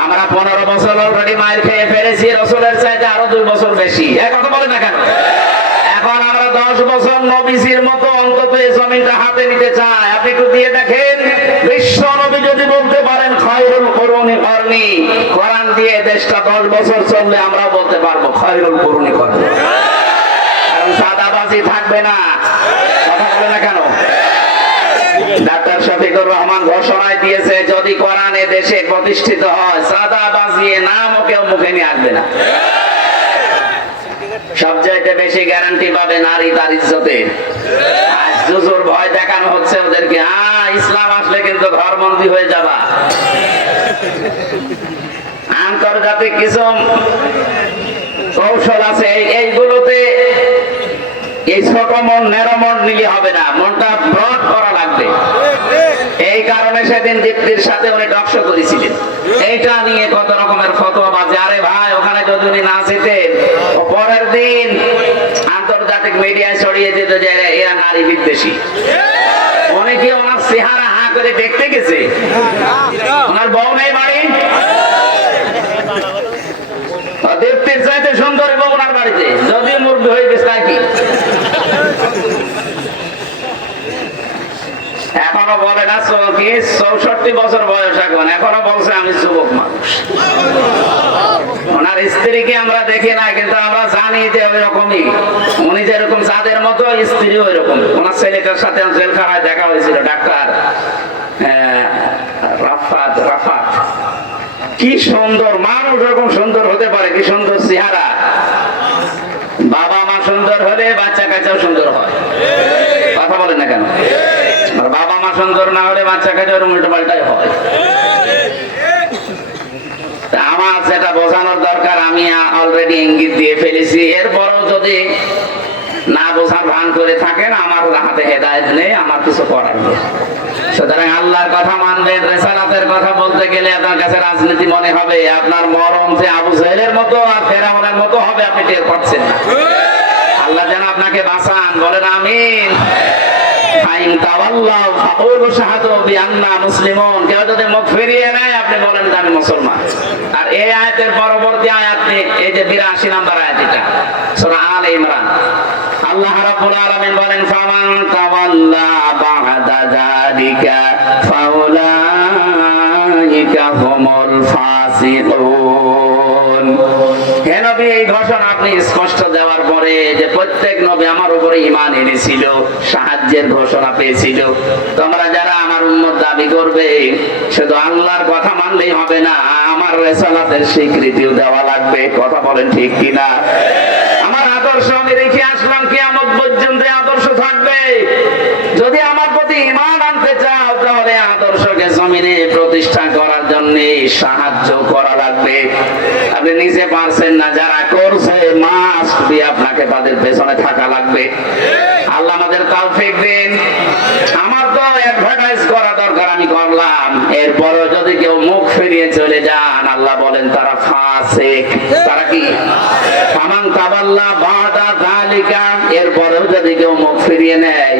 আমরা 15 বছর অলরেডি মায়ের খেয়ে ফেলেছি, রাসূলের চাইতে আরো 2 বছর বেশি। এক কথা বলে না কেন? এখন আমরা 10 বছর নবীজির মতো অন্তত এই জমিনটা হাতে নিতে চাই। আপনি একটু দিয়ে দেখেন, বিশ্ব নবী যদি বলতে পারেন খায়রুল কুরুনি করনি, কোরআন দিয়ে দেশটা 10 বছর চললে আমরা বলতে পারবো খায়রুল কুরুনি করনি। কারণ সাদাবাজি থাকবে না। কথা বলে না কেন? ডাক্তার শফিকুর রহমান ঘোষণায় দিয়েছে যদি কোরআন এ দেশে প্রতিষ্ঠিত হয়, সাদাবাজি নামও কেউ মুখে নিয়ে আসবে না। সবচাইতে বেশি গ্যারান্টি পাবে নারী তার ইজ্জতের। আজ জুজুর ভয় দেখানো হচ্ছে ওদেরকে, ইসলাম আসলে কিন্তু ঘরবন্দি হয়ে যাবা। আন্তর্জাতিক কিছু কৌশল আছে, এইগুলোতে এই ছোট মন নেরো মন নিলে হবে না, মনটা ব্রড করা লাগবে। এই কারণে সেদিন দীপ্তির সাথে উনি টকশো করেছিলেন, এইটা নিয়ে কত রকমের ফতোয়া বাজে। আরে ভাই, ওখানে যদি উনি না যেতেন, পরের দিন আন্তর্জাতিক মিডিয়ায় ছড়িয়ে দিত যে এরা নারী বিদ্বেষী। উনি কি ওনার চেহারা হা করে দেখতে গেছে? ওনার বউ নেই বাড়ি? দীপ্তির চাইতে সুন্দর বউ ওনার বাড়িতে, যদি মুরগি হয়ে গেছে তাই কি? এখনো বলে না কি 64 বছর বয়স, এখনো বলছে আমি যুবক মানুষ। ওনার স্ত্রীকে আমরা দেখি না, কিন্তু আমরা জানি যে ওই রকমই, উনি যেরকম যাদের মতো স্ত্রী ওই রকম। ওনার ছেলেটার সাথে জেলখানায় দেখা হয়েছিল, ডাক্তার রাফাত। কি সুন্দর মানুষ, এরকম সুন্দর হতে পারে, কি সুন্দর চেহারা। বাবা মা সুন্দর হলে বাচ্চা কাচ্চাও সুন্দর হয়। কথা বলেন না কেন? আর বাবা মা সুন্দর না হলে বাচ্চা কাচ্চা উল্টো পাল্টাই হয়। আমার সেটা বোঝানোর দরকার, আমি অলরেডি ইঙ্গিত দিয়ে ফেলেছি। এরপরও যদি না বোঝার ভান করে থাকেন, আমার হাতে হেদায়েত নেই, আমার কিছু করার নেই। সুতরাং আল্লাহর কথা মানবেন। রিসালাতের কথা বলতে গেলে আপনার কাছে রাজনীতি মনে হবে, আপনার মরণ যে আবু জাহেলের মতো আর ফেরাউনের মতো হবে, আপনি টের পাচ্ছেন না। আল্লাহ যেন আপনাকে বাঁচান, বলেন আমিন। কেউ যদি মুখ ফিরিয়ে নেয়, আপনি বলেন যে আমি মুসলমান। আর এই আয়াতের পরবর্তী আয়াত, এই যে 82 নম্বর আয়াত, এটা সূরা আলে ইমরান। আল্লাহ রাব্বুল আলামিন বলেন, ফামান তাওয়াল্লা বা'দা যালিকা ফাউলাইকা হুমুল ফাসিকুন। হে নবী, এই ঘোষণা আপনি স্পষ্ট দেওয়ার পরে যে প্রত্যেক নবী আমার উপরে ঈমান এনেছিল, সাহায্যের ঘোষণা পেয়েছিল, তোমরা যারা আমার উম্মত দাবি করবে, শুধু আল্লাহর কথা মানলেই হবে না, আমার রিসালাতের স্বীকৃতিও দেওয়া লাগবে। কথা বলেন ঠিক কিনা? আমার আদর্শ আমি রেখে আসলাম, কিয়ামত পর্যন্ত আদর্শ থাকবে। যদি আমার প্রতি ঈমান আনতে চাও, তাহলে আদর্শকে জমিনে প্রতিষ্ঠা করার জন্য সাহায্য করা লাগবে। আপনি নিজে পারছেন না, যারা করছে মাস্ট বি আপনাকে তাদের পেছনে থাকা লাগবে। আল্লাহ আমাদের তৌফিক দিন। আমার তো অ্যাডভার্টাইজ করা দরকার, আমি করলাম। এরপরও যদি কেউ মুখ ফিরিয়ে চলে যান, আল্লাহ বলেন তারা ফাসিক। তারা কি? ফামান তাওয়াল্লা বা'দা যালিকা, এরপরও যদি কেউ মুখ ফিরিয়ে নেয়,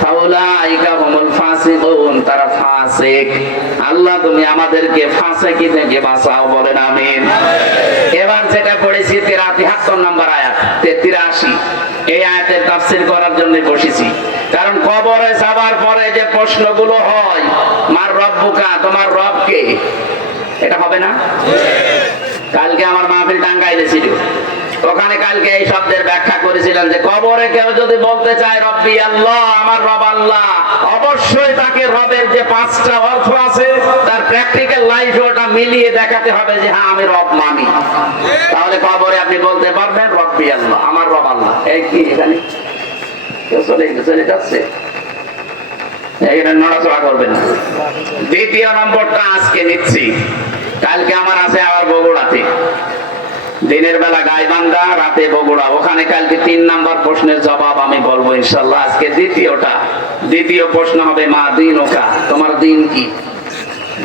ফাউলাইকা হুমুল ফাসিকুন, তারা ফাসিক। আল্লাহ তুমি আমাদেরকে ফাসিকি থেকে বাঁচাও, বলেন আমিন। এবার যেটা পড়েছি 73 নম্বর আয়াত, 83, এই আয়াতের তাফসীর করার জন্য বসেছি। কারণ কবরে যাবার পরে যে প্রশ্নগুলো হয়, মার রব্বুকা, তোমার রব কে, এটা হবে না? কালকে আমার মাহফিল টাঙ্গাইলে ছিল, ওখানে কালকে এই শব্দের ব্যাখ্যা করেছিলাম যে কবরে কেউ যদি বলতে চায় রব্বি আল্লাহ, আমার রব আল্লাহ, অবশ্যই তাকে রবের যে 5টা অর্থ আছে তার প্র্যাকটিক্যাল লাইফে ওটা মিলিয়ে দেখাতে হবে যে হ্যাঁ আমি রব মানি। তাহলে কবরে আপনি বলতে পারবেন রব্বি আল্লাহ, আমার রব আল্লাহ। এই কি এখানে কেউ চলে যাচ্ছে, এখানে নড়াচড়া করবেন না। দ্বিতীয় নম্বরটা আজকে নিচ্ছি, কালকে আমার আছে আবার বগুড়াতে, দিনের বেলা গাইবান্ধা, রাতে বগুড়া। ওখানে কালকে 3 নম্বর প্রশ্নের জবাব আমি বলবো ইনশাআল্লাহ। আজকে দ্বিতীয় প্রশ্ন হবে মা দীনুকা, তোমার দিন কি?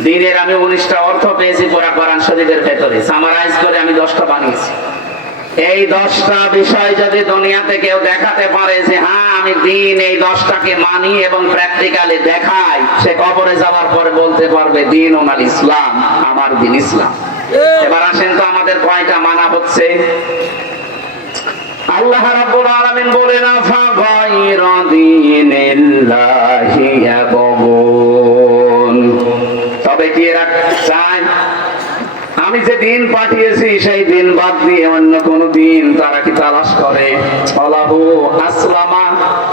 দিনের আমি 19টা অর্থ পেয়েছি পুরা কোরআন শরীফের ভেতরে, সামারাইজ করে আমি 10টা বানিয়েছি। এই 10টা বিষয় যদি দুনিয়াতে কেউ দেখাতে পারে যে হ্যাঁ আমি দিন এই 10টাকে মানি এবং প্র্যাকটিক্যালি দেখাই, সে কবরে যাওয়ার পরে বলতে পারবে দিন ওনাল ইসলাম, আমার দিন ইসলাম। এবার আসেন তো আমাদের কয়টা মানা হচ্ছে? আল্লাহ রাব্বুল আলামিন বলেন, আফা গায়রা দীনিল্লাহি ইয়াবগুন, তবে কি এরা চায় আমি যে দিন পাঠিয়েছি সেই দিন বাদ দিয়ে অন্য কোন দিন তারা কি তালাশ করে? আল্লাহু আসলামা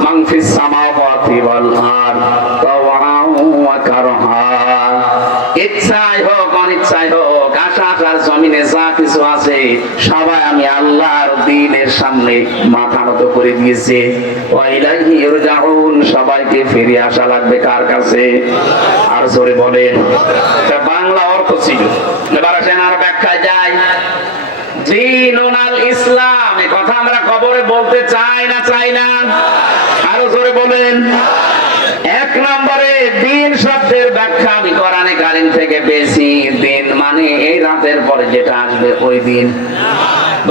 মান ফিস সামাওয়াতি ওয়াল আরদ তাওআন ওয়া কারহা, ইচ্ছায় হোক অনিচ্ছায় হোক আকাশ আর জমিনে যা কিছু আছে সবাই আমি আল্লাহর দ্বীনের সামনে মাথা নত করে দিয়েছে। ওয়া ইলাইহি ইরজাউন, সবাইকে ফিরে আসা লাগবে কার কাছে? আর জোরে বলেন। তা বাংলা অর্থ ছিল। এবার আসেন আর ব্যাখ্যায় যাই। দ্বীনুল ইসলাম, এই কথা আমরা কবরে বলতে চাই না চাই না? আরো জোরে বলেন। এক নম্বরে দিন শব্দের ব্যাখ্যা আমি কোরআনে কারীম থেকে পেয়েছি। দিন মানে এই রাতের পরে যেটা আসবে ওই দিন।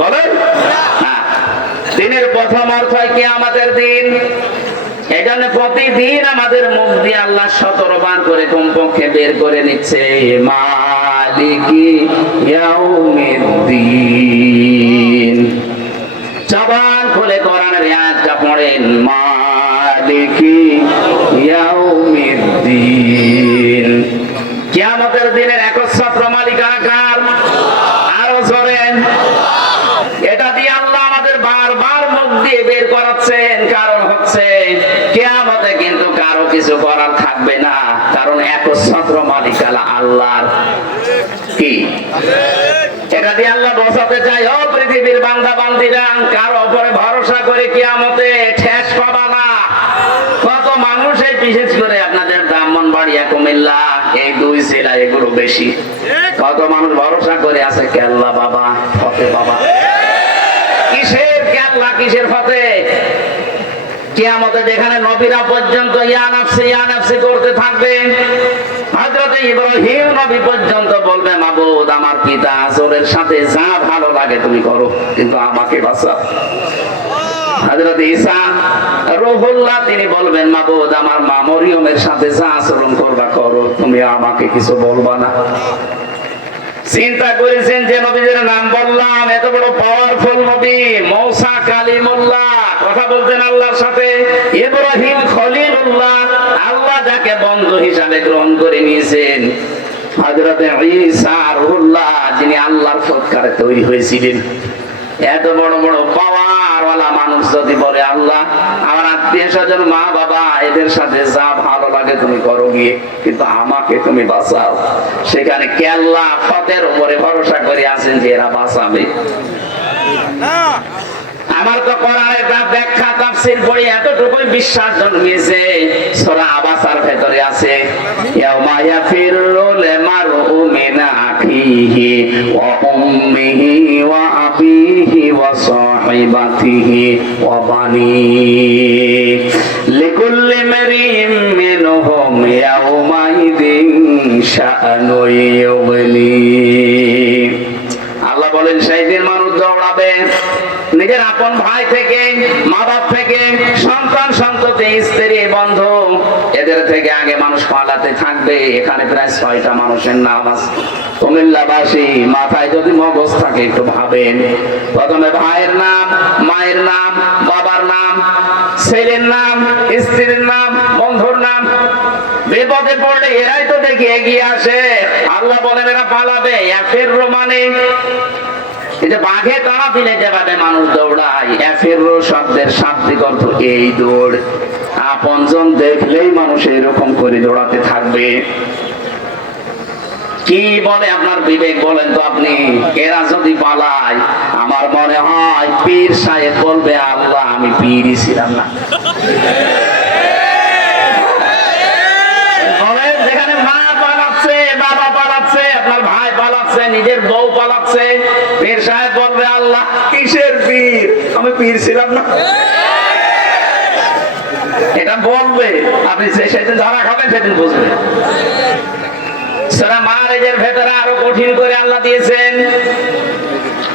বলেন হ্যাঁ, দিনের প্রথম অর্থ হয় কিয়ামতের দিন। এজন্য প্রতিদিন আমাদের মুখ দিয়ে আল্লাহ 17 বার করে কমপক্ষে বের করে নিচ্ছে মালিকি ইয়াউমিদ্দিন। জবান খুলে কোরআনের আয়াতটা পড়েন, মালিকি ইয়াউমিদ্দিন। কিয়ামতের দিনের একচ্ছত্র মালিক কার? আরো জোরে। এটা দিয়ে আল্লাহ আমাদের বারবার মুখ দিয়ে বের করাচ্ছেন, কারণ হচ্ছে কিয়ামতে কিন্তু কারো কিছু করার থাকবে না, কারণ একচ্ছত্র মালিক আল্লাহর। কি এটা দিয়ে আল্লাহ বোঝাতে চাই, ও পৃথিবীর বান্দা বান্দিরা, কারো উপরে ভরসা করে কিয়ামতে ঠেস পাবা না। কত মানুষ, এই বিশেষ করে আপনাদের ব্রাহ্মণবাড়িয়া, কুমিল্লা, এই দুই জেলা এগুলো বেশি, কত মানুষ ভরসা করে আছে কেল্লা বাবা, ফতে বাবা। কিসের কেল্লা, কিসের ফতে? কিয়ামতে যেখানে নবীরা পর্যন্ত ইয়া নাফসি করতে থাকবে, হযরত ইব্রাহিম নবী পর্যন্ত বলবে, মাবুদ আমার পিতা আজরের সাথে যা ভালো লাগে তুমি করো, কিন্তু আমাকে বাঁচাও। হযরত ঈসা রূহুল্লাহ তিনি বলবেন, মাবুদ আমার মা মরিয়মের সাথে যা আচরণ করবা করো, তুমি আমাকে কিছু বলবা না। চিন্তা করেছেন যে নবীদের নাম বললাম, এত বড় পাওয়ারফুল নবী মূসা কালিমুল্লাহ, কথা বলতেন আল্লাহর সাথে। ইব্রাহিম খলিলুল্লাহ, আল্লাহ যাকে বন্ধু হিসাবে গ্রহণ করে নিয়েছেন। হযরত ঈসা রূহুল্লাহ, যিনি আল্লাহর সৎকারে তৈরি হয়েছিলেন। এত বড় বড় পাওয়ারওয়ালা মানুষ যদি বলে, আল্লাহ আমার আত্মীয় স্বজন, মা বাবা, এদের সাথে যা ভালো লাগে তুমি করো গিয়ে, কিন্তু আমাকে তুমি বাঁচাও, সেখানে কেল্লা ফতের উপরে ভরসা করে আছেন যে এরা বাঁচাবে। আমার তো কোরআনের ব্যাখ্যা তাফসীর পড়ে এতটুকুই বিশ্বাস জন্মিয়েছে। সূরা আবাসার ভেতরে আছে, ইয়াউমা ইয়াফিরুল মারউ মিন আখিহি ওয়া উম্মিহি ওয়া আবিহি ওয়া সাহিবাতিহি ওয়া বানিহি লিকুল্লি মারিম মিনহুম ইয়াউমাইদিন শাআনু ইউগনি। আল্লাহ বলেন, সেই দিন মানুষ দৌড়াবে নিজের আপন ভাই থেকে, মা বাপ থেকে, সন্তান সন্ততি, স্ত্রী বন্ধু, এদের থেকে আগে মানুষ পালাতে থাকবে। এখানে প্রায় 6টা মানুষের নাম আছে। কুমিল্লাবাসী মাথায় যদি মগজ থাকে একটু ভাবেন, প্রথমে ভাইয়ের নাম, মায়ের নাম, বাবার নাম, ছেলের নাম, স্ত্রীর নাম, বন্ধুর নাম। বিপদে পড়লে এরাই তো দেখি এগিয়ে আসে। আল্লাহ বলেন এরা পালাবে। এফিররু মানে এটা বাঘে তাড়া দিলে যেভাবে মানুষ দৌড়ায়, এফিররু শব্দের শাব্দিক অর্থ এই দৌড়। আপনজন দেখলেই মানুষ এরকম করে দৌড়াতে থাকবে। কি বলে আপনার বিবেক, বলেন তো আপনি? এরা যদি পালায়, আমার মনে হয় পীর সাহেব বলবে, আল্লাহ আমি পীরই ছিলাম না। যেখানে মা পালাচ্ছে, বাবা পালাচ্ছে, আপনার ভাই পালাচ্ছে, নিজের বউ পালাচ্ছে, পীর সাহেব বলবে, আল্লাহ কিসের পীর, আমি পীর ছিলাম না। এটা বলবে, আপনি সেদিন ধরা খাবেন, সেদিন বুঝবেন। সূরা মারিজের ভেতরে আরো কঠিন করে আল্লাহ দিয়েছেন,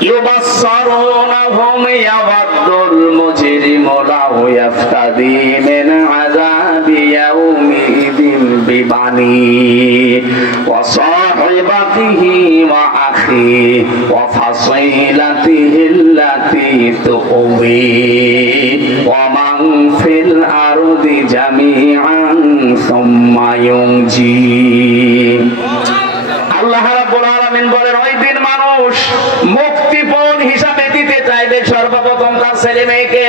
ইউবাসসারুনহুম ইয়াওয়াদ্দুল মুজরিমু লাউ ইয়াফতাদি মিন আযাবি ইয়াউমিদিন বিবানি ওয়া সাহিবাতিহি ওয়া আখিহি ওয়া ফাসিলাতিহি আল্লাতী তুবি ওয়া মান ফিল আরদি জামিআন সুম্মা ইউনজি। আল্লাহ রাব্বুল আলামিন বলেন, ওই দিন মানুষ মুক্তিপণ হিসাবে দিতে চাইবে সর্বপ্রথম তার ছেলে মেয়েকে।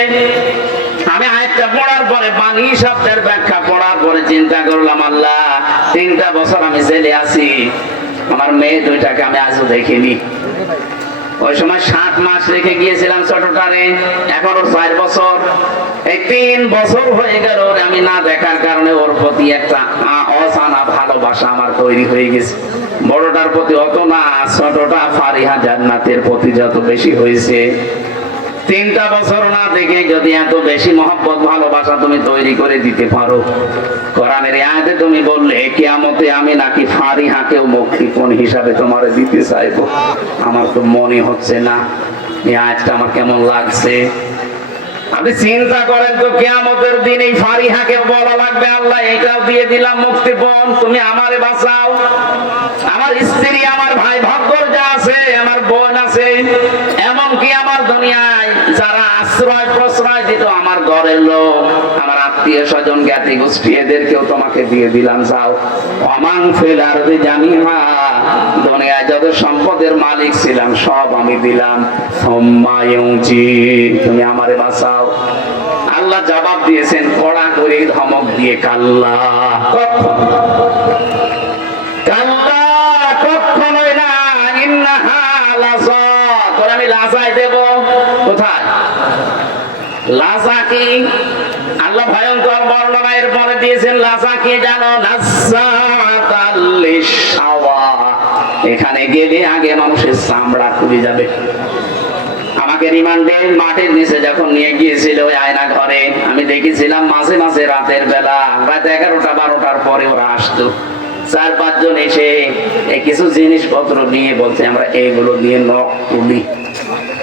আমি আয়াতটা পড়ার পরে, বাণী শব্দের ব্যাখ্যা পড়ার পরে চিন্তা করলাম, আল্লাহ 3টা বছর আমি জেলে আছি, আমার মেয়ে দুইটাকে আমি আজও দেখিনি। ওই সময় 7 মাস রেখে গিয়েছিলাম ছোটটারে, এখনো 4 বছর। এই 3 বছর হয়ে গেল আমি না দেখার কারণে ওর প্রতি একটা অজানা ভালোবাসা আমার তৈরি হয়ে গেছে। বড়টার প্রতি অত না, ছোটটা ফারিহা জান্নাতের প্রতি যত বেশি হয়েছে। 3টা বছর না দেখে যদি এত বেশি মহব্বত ভালোবাসা তুমি তৈরি করে দিতে পারো, কোরআনের আয়াতে তুমি বললে কিয়ামতে আমি নাকি ফারিহাকেও মুক্তিপণ হিসাবে তোমারে দিতে চাইবো। আমার তো মনে হচ্ছে না, এই আয়াতটা আমার কেমন লাগছে। আপনি চিন্তা করেন তো, কিয়ামতের দিন এই ফারিহাকে বলা লাগবে আল্লাহ এটাও দিয়ে দিলাম মুক্তিপণ, তুমি আমারে বাঁচাও। আমার স্ত্রী, আমার ভাই ভাগ্যর যা আছে, আমার বোন আছে, এমনকি আমার দুনিয়ায় যারা আশ্রয় প্রশ্রয় দিত, আমার ঘরের লোক, আমার আত্মীয় স্বজন, জ্ঞাতি গোষ্ঠী, এদেরকেও তোমাকে দিয়ে দিলাম। যাও অমান ফিল আরদি জামিআ, দুনিয়ায় যত সম্পদের মালিক ছিলাম সব আমি দিলাম। সুম্মা ইউনজি, তুমি আমারে বাঁচাও। আল্লাহ জবাব দিয়েছেন কড়া করে ধমক দিয়ে, কাল্লা, কাল্লা, কখনোই না, ইন্নাহা লাযা, তোরে আমি লাজাই দেব। কোথায় লাজা? কি আল্লাহ ভয়ঙ্কর বর্ণনা এর পরে দিয়েছেন। লাজা কি জানো? নাযাআতাল লিশাওয়া, এখানে গেলে আগে মানুষের চামড়া খুলে যাবে। আমাকে রিমান্ডে মাঠের নিচে যখন নিয়ে গিয়েছিল ওই আয়না ঘরে, আমি দেখেছিলাম মাঝে মাঝে রাতের বেলা রাত 11টা 12টার পরে ওরা আসতো, 4-5 জন এসে কিছু জিনিসপত্র নিয়ে বলছে আমরা এইগুলো দিয়ে নখ তুলি,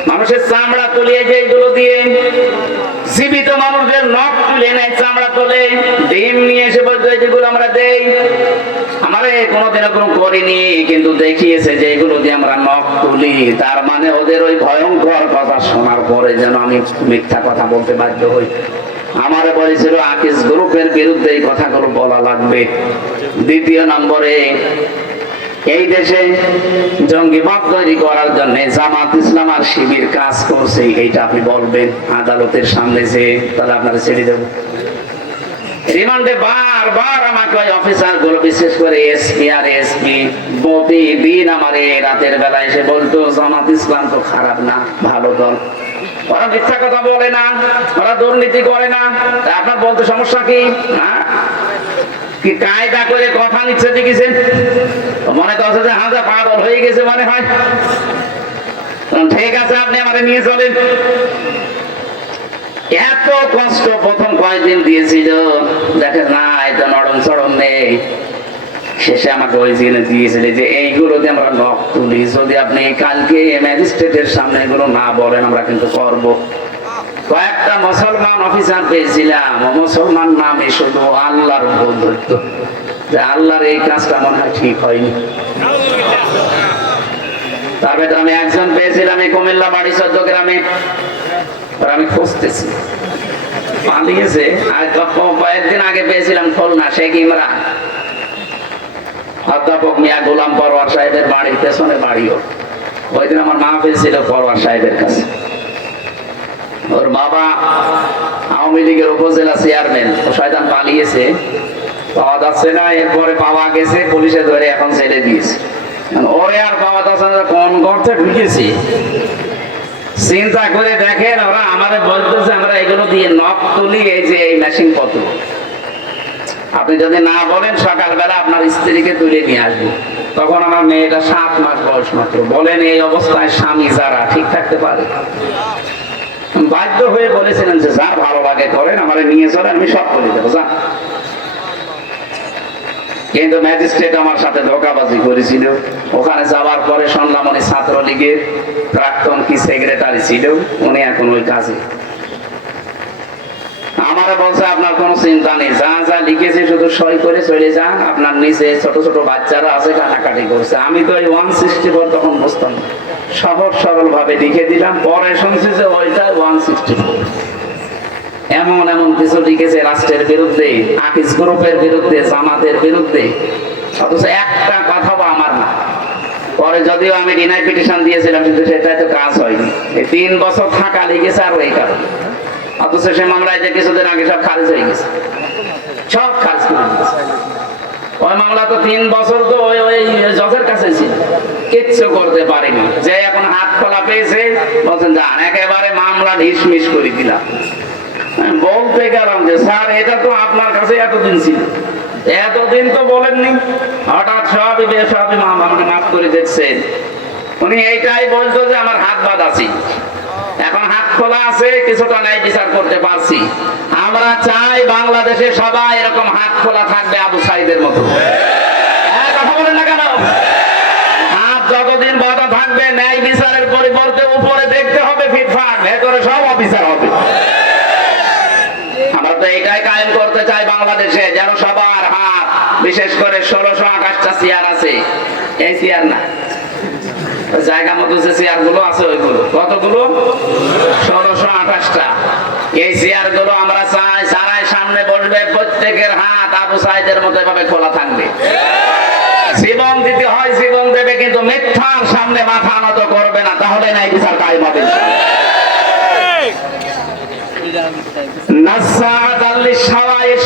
মানুষের চামড়া তুলিয়ে, যেগুলো দিয়ে জীবিত মানুষদের নখ তুলে নেয়, চামড়া তোলে, ডিম নিয়ে এসে বলতো যেগুলো আমরা দেই। আমারে কোনোদিন এরকম করিনি, কিন্তু দেখিয়েছে যে এগুলো দিয়ে আমরা নখ তুলি। তার মানে ওদের ওই ভয়ঙ্কর কথা শোনার পরে যেন আমি মিথ্যা কথা বলতে বাধ্য হই। আমারে বলেছিল আকিস গ্রুপের বিরুদ্ধে এই কথাগুলো বলা লাগবে। 2 নম্বরে, এই দেশে জঙ্গিবাদ তৈরি করার জন্য জামাত ইসলাম আর শিবির কাজ করছে, এইটা আপনি বলবেন আদালতের সামনে, যে তাহলে আপনারা ছেড়ে দেব। রিমান্ডে বারবার আমাকে ওই অফিসার গুলো, বিশেষ করে এসপি আর এসপি, প্রতিদিন আমার রাতের বেলা এসে বলতো জামাত ইসলাম তো খারাপ না, ভালো দল, ওরা মিথ্যা কথা বলে না, ওরা দুর্নীতি করে না, আপনার বলতে সমস্যা কি? কি কায়দা করে কথা নিচ্ছে দেখেছেন? মনে তো আছে যে হাজা পাগল হয়ে গেছে মনে হয়। ঠিক আছে, আপনি আমাদের নিয়ে চলেন। এত কষ্ট প্রথম কয়েকদিন দিয়েছিল, দেখেন না এত নরম চরম নেই। শেষে আমাকে ওই জেনে দিয়েছিল যে এইগুলো দিয়ে আমরা নখ তুলি, যদি আপনি কালকে ম্যাজিস্ট্রেটের সামনে এগুলো না বলেন আমরা কিন্তু করব। কয়েকটা মুসলমান অফিসার পেয়েছিলাম, মুসলমান নামে শুধু আল্লাহর ভুল ধরতো, যে আল্লাহর এই কাজটা মনে হয় ঠিক হয়নি। তারপরে আমি একজন পেয়েছিলাম এই কুমিল্লা বাড়ি 14 গ্রামে, আমি খুঁজতেছি পালিয়েছে। আর কয়েকদিন আগে পেয়েছিলাম খুলনা শেখ ইমরান, অধ্যাপক মিয়া গোলাম পরওয়ার সাহেবের বাড়ির পেছনে বাড়িও। ওই দিন আমার মাহফিল ছিল পরওয়ার সাহেবের কাছে। ওর বাবা আওয়ামী লীগের উপজেলা চেয়ারম্যান, ও শয়তান পালিয়েছে, পাওয়া যাচ্ছে না। এরপরে পাওয়া গেছে, পুলিশে ধরে এখন ছেড়ে দিয়েছে। ওরে আর পাওয়া যাচ্ছে না, কোন গর্তে ঢুকেছি। চিন্তা করে দেখেন, ওরা আমাদের বলতেছে আমরা এগুলো দিয়ে নখ তুলি, এই যে এই মেশিন কত। আপনি যদি না বলেন সকালবেলা আপনার স্ত্রীকে তুলে নিয়ে আসবো, তখন আমার মেয়েটা 7 মাস বয়স মাত্র। বলেন এই অবস্থায় স্বামী যারা ঠিক থাকতে পারে? বাধ্য হয়ে বলেছিলেন যে যা ভালো লাগে করেন, আমারে নিয়ে চলেন, আমি সব করে দেবো যা। কিন্তু ম্যাজিস্ট্রেট আমার সাথে ধোঁকাবাজি করেছিল। ওখানে যাওয়ার পরে শুনলাম উনি ছাত্রলীগের প্রাক্তন কি সেক্রেটারি ছিল, উনি এখন ওই কাজে। আমারে বলছে আপনার কোনো চিন্তা নেই, যা যা লিখেছে শুধু সই করে চলে যান, আপনার নিচে ছোট ছোট বাচ্চারা আছে কাটাকাটি করছে। আমি তো ওই 164 তখন বুঝতাম, সহজ সরল ভাবে লিখে দিলাম। পরে শুনছি যে ওইটা 164। এমন এমন কিছু লিখেছে রাষ্ট্রের বিরুদ্ধে, আকিস গ্রুপের বিরুদ্ধে, জামাতের বিরুদ্ধে, অথচ একটা কথাও আমার না। পরে যদিও আমি ডিনাই পিটিশন দিয়েছিলাম, কিন্তু সেটাই তো কাজ হয়নি। এই 3 বছর থাকা লিখেছে আর ওই কারণে। অথচ সে মামলায় যে কিছুদিন আগে সব খারিজ হয়ে গেছে, সব খারিজ করে দিয়েছে। ওই মামলা তো 3 বছর তো ওই জজের কাছে ছিল। কিচ্ছু করতে পারিনি। যে এখন হাত খোলা পেয়েছে বলছেন যান, একেবারে মামলা ঢিসমিস করে দিলাম। বলতে গেলাম যে স্যার এটা তো আপনার কাছে এতদিন ছিল, এতদিন তো বলেননি, হঠাৎ সবই বেসবই আমাকে মাফ করে দিচ্ছেন। উনি এইটাই বলতো যে আমার হাত বাঁধা আছে, এখন হাত খোলা আছে, কিছুটা ন্যায় বিচার করতে পারছি। আমরা চাই বাংলাদেশে সবাই এরকম হাত খোলা থাকবে আবু সাইদের মতো। কথা বলেন না কেন? হাত যতদিন বাঁধা থাকবে, ন্যায় বিচারের পরিবর্তে উপরে দেখতে হবে ফিটফাট, ভেতরে সব অফিসার হবে। আমরা তো এটাই কায়েম করতে চাই বাংলাদেশে, যেন সবার হাত, বিশেষ করে 1628টা চেয়ার আছে, এই চেয়ার না, জায়গা মতো যে চেয়ার গুলো আছে ওইগুলো, কতগুলো? 1628টা। এই চেয়ার গুলো আমরা চাই যারাই সামনে বসবে প্রত্যেকের হাত আবু সাইদের মতো এভাবে খোলা থাকবে। জীবন দিতে হয় জীবন দেবে, কিন্তু মিথ্যার সামনে মাথা নত করবে না, তাহলে নাই বিচার কায়েম হবে।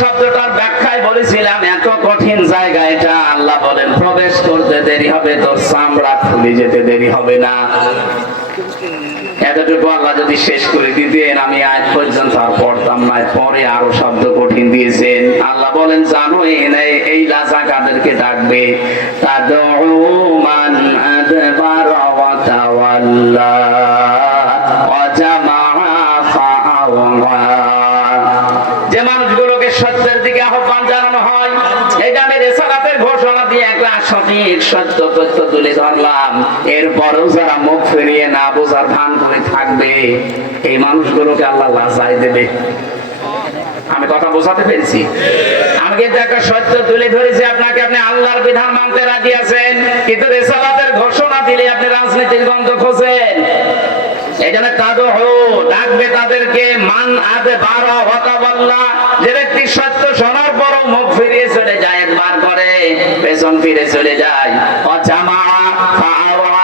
শব্দটার ব্যাখ্যায় বলেছিলাম এত কঠিন জায়গা এটা, আল্লাহ বলেন প্রবেশ করতে দেরি হবে, তোর চামড়া খুলে যেতে দেরি হবে না। এতটুকু আল্লাহ যদি শেষ করে দিতেন আমি আজ পর্যন্ত আর পড়তাম না। পরে আরো শব্দ কঠিন দিয়েছেন। আল্লাহ বলেন জানো এই লাজা কাদেরকে ডাকবে, তাদউ মান আদবারা ওয়া তাওয়াল্লা ওয়া জামা ফাআওয়া। যে মানুষগুলোকে সত্যের দিকে আহ্বান জানানো হয়, এটা আমি রিসালাতের ঘোষণা দিয়ে একটা সঠিক সত্য তথ্য তুলে ধরলাম, এরপরেও যারা মুখ ফিরিয়ে না বোঝার ভান করে থাকবে, এই মানুষগুলোকে আল্লাহ লাজায় দেবে। আমি কথা বোঝাতে পেরেছি? আমি কিন্তু একটা সত্য তুলে ধরেছি আপনাকে, আপনি আল্লাহর বিধান মানতে রাজি আছেন, কিন্তু রিসালাতের ঘোষণা দিলে আপনি রাজনীতির গন্ধ খোঁজেন। এইজন্য ডাকবে তাদেরকে মান আদবারা ওয়া তাওয়াল্লা, যে ব্যক্তি সত্য শোনার পরও মুখ ফিরিয়ে চলে যায়, একবার করে পেছন ফিরে চলে যায়। ওয়া জামা ফাআওয়া,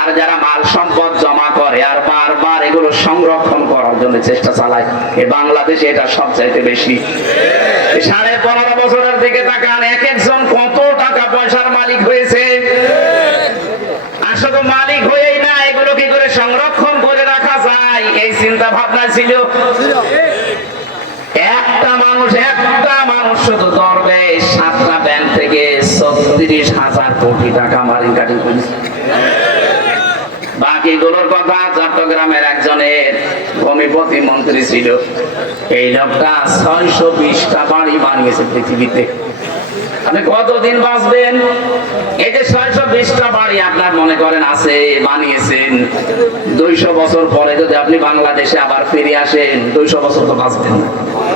আর যারা মাল সম্পদ জমা করে আর বারবার এগুলো সংরক্ষণ করার জন্য চেষ্টা চালায়, এই বাংলাদেশে এটা সবচাইতে বেশি। 15.5 বছরের দিকে তাকান, এক একজন কত টাকা পয়সার মালিক হয়েছে। আসলে মালিক হয়েই না, এগুলো কি করে সংরক্ষণ করে রাখা যায় এই চিন্তা ভাবনা ছিল। একটা মানুষ শুধু ধরবে 7টা ব্যাংক থেকে 36,000 কোটি টাকা মালিক কাটি করেছে। বাকিগুলোর কথা চট্টগ্রামের একজনের ভূমি প্রতিমন্ত্রী ছিল, এই লোকটা 620টা বাড়ি বানিয়েছে পৃথিবীতে। আপনি কতদিন বাঁচবেন? এই যে 620টা বাড়ি আপনার মনে করেন আছে, বানিয়েছেন, 200 বছর পরে যদি আপনি বাংলাদেশে আবার ফিরে আসেন, 200 বছর তো বাঁচবেন না,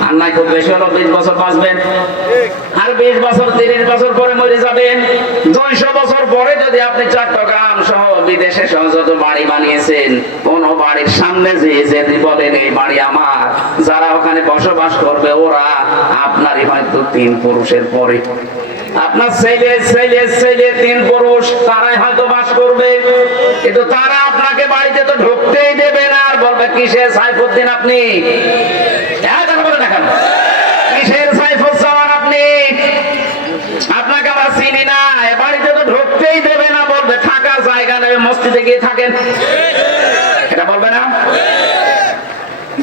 আর নাই খুব বেশি হলো 20 বছর বাঁচবেন, আর 20 বছর 30 বছর পরে মরে যাবেন। 200 বছর পরে যদি আপনি চট্টগ্রাম সহ বিদেশে সহ যত বাড়ি বানিয়েছেন, কোন বাড়ির সামনে যে বলেন এই বাড়ি আমার, যারা ওখানে বসবাস করবে ওরা আপনারই হয়তো 3 পুরুষের পরে, আপনার ছেলে 3 পুরুষ, তারাই হয়তো বাস করবে, কিন্তু তারা আপনাকে বাড়িতে তো ঢুকতেই দেবে না, আর বলবে কিসের সাইফুদ্দিন আপনি, কিসের সাইফুজ্জামান আপনি, আপনাকে আমরা চিনি না, বাড়িতে তো ঢুকতেই দেবে না, বলবে থাকা জায়গা নেবে, মসজিদে গিয়ে থাকেন, এটা বলবে না?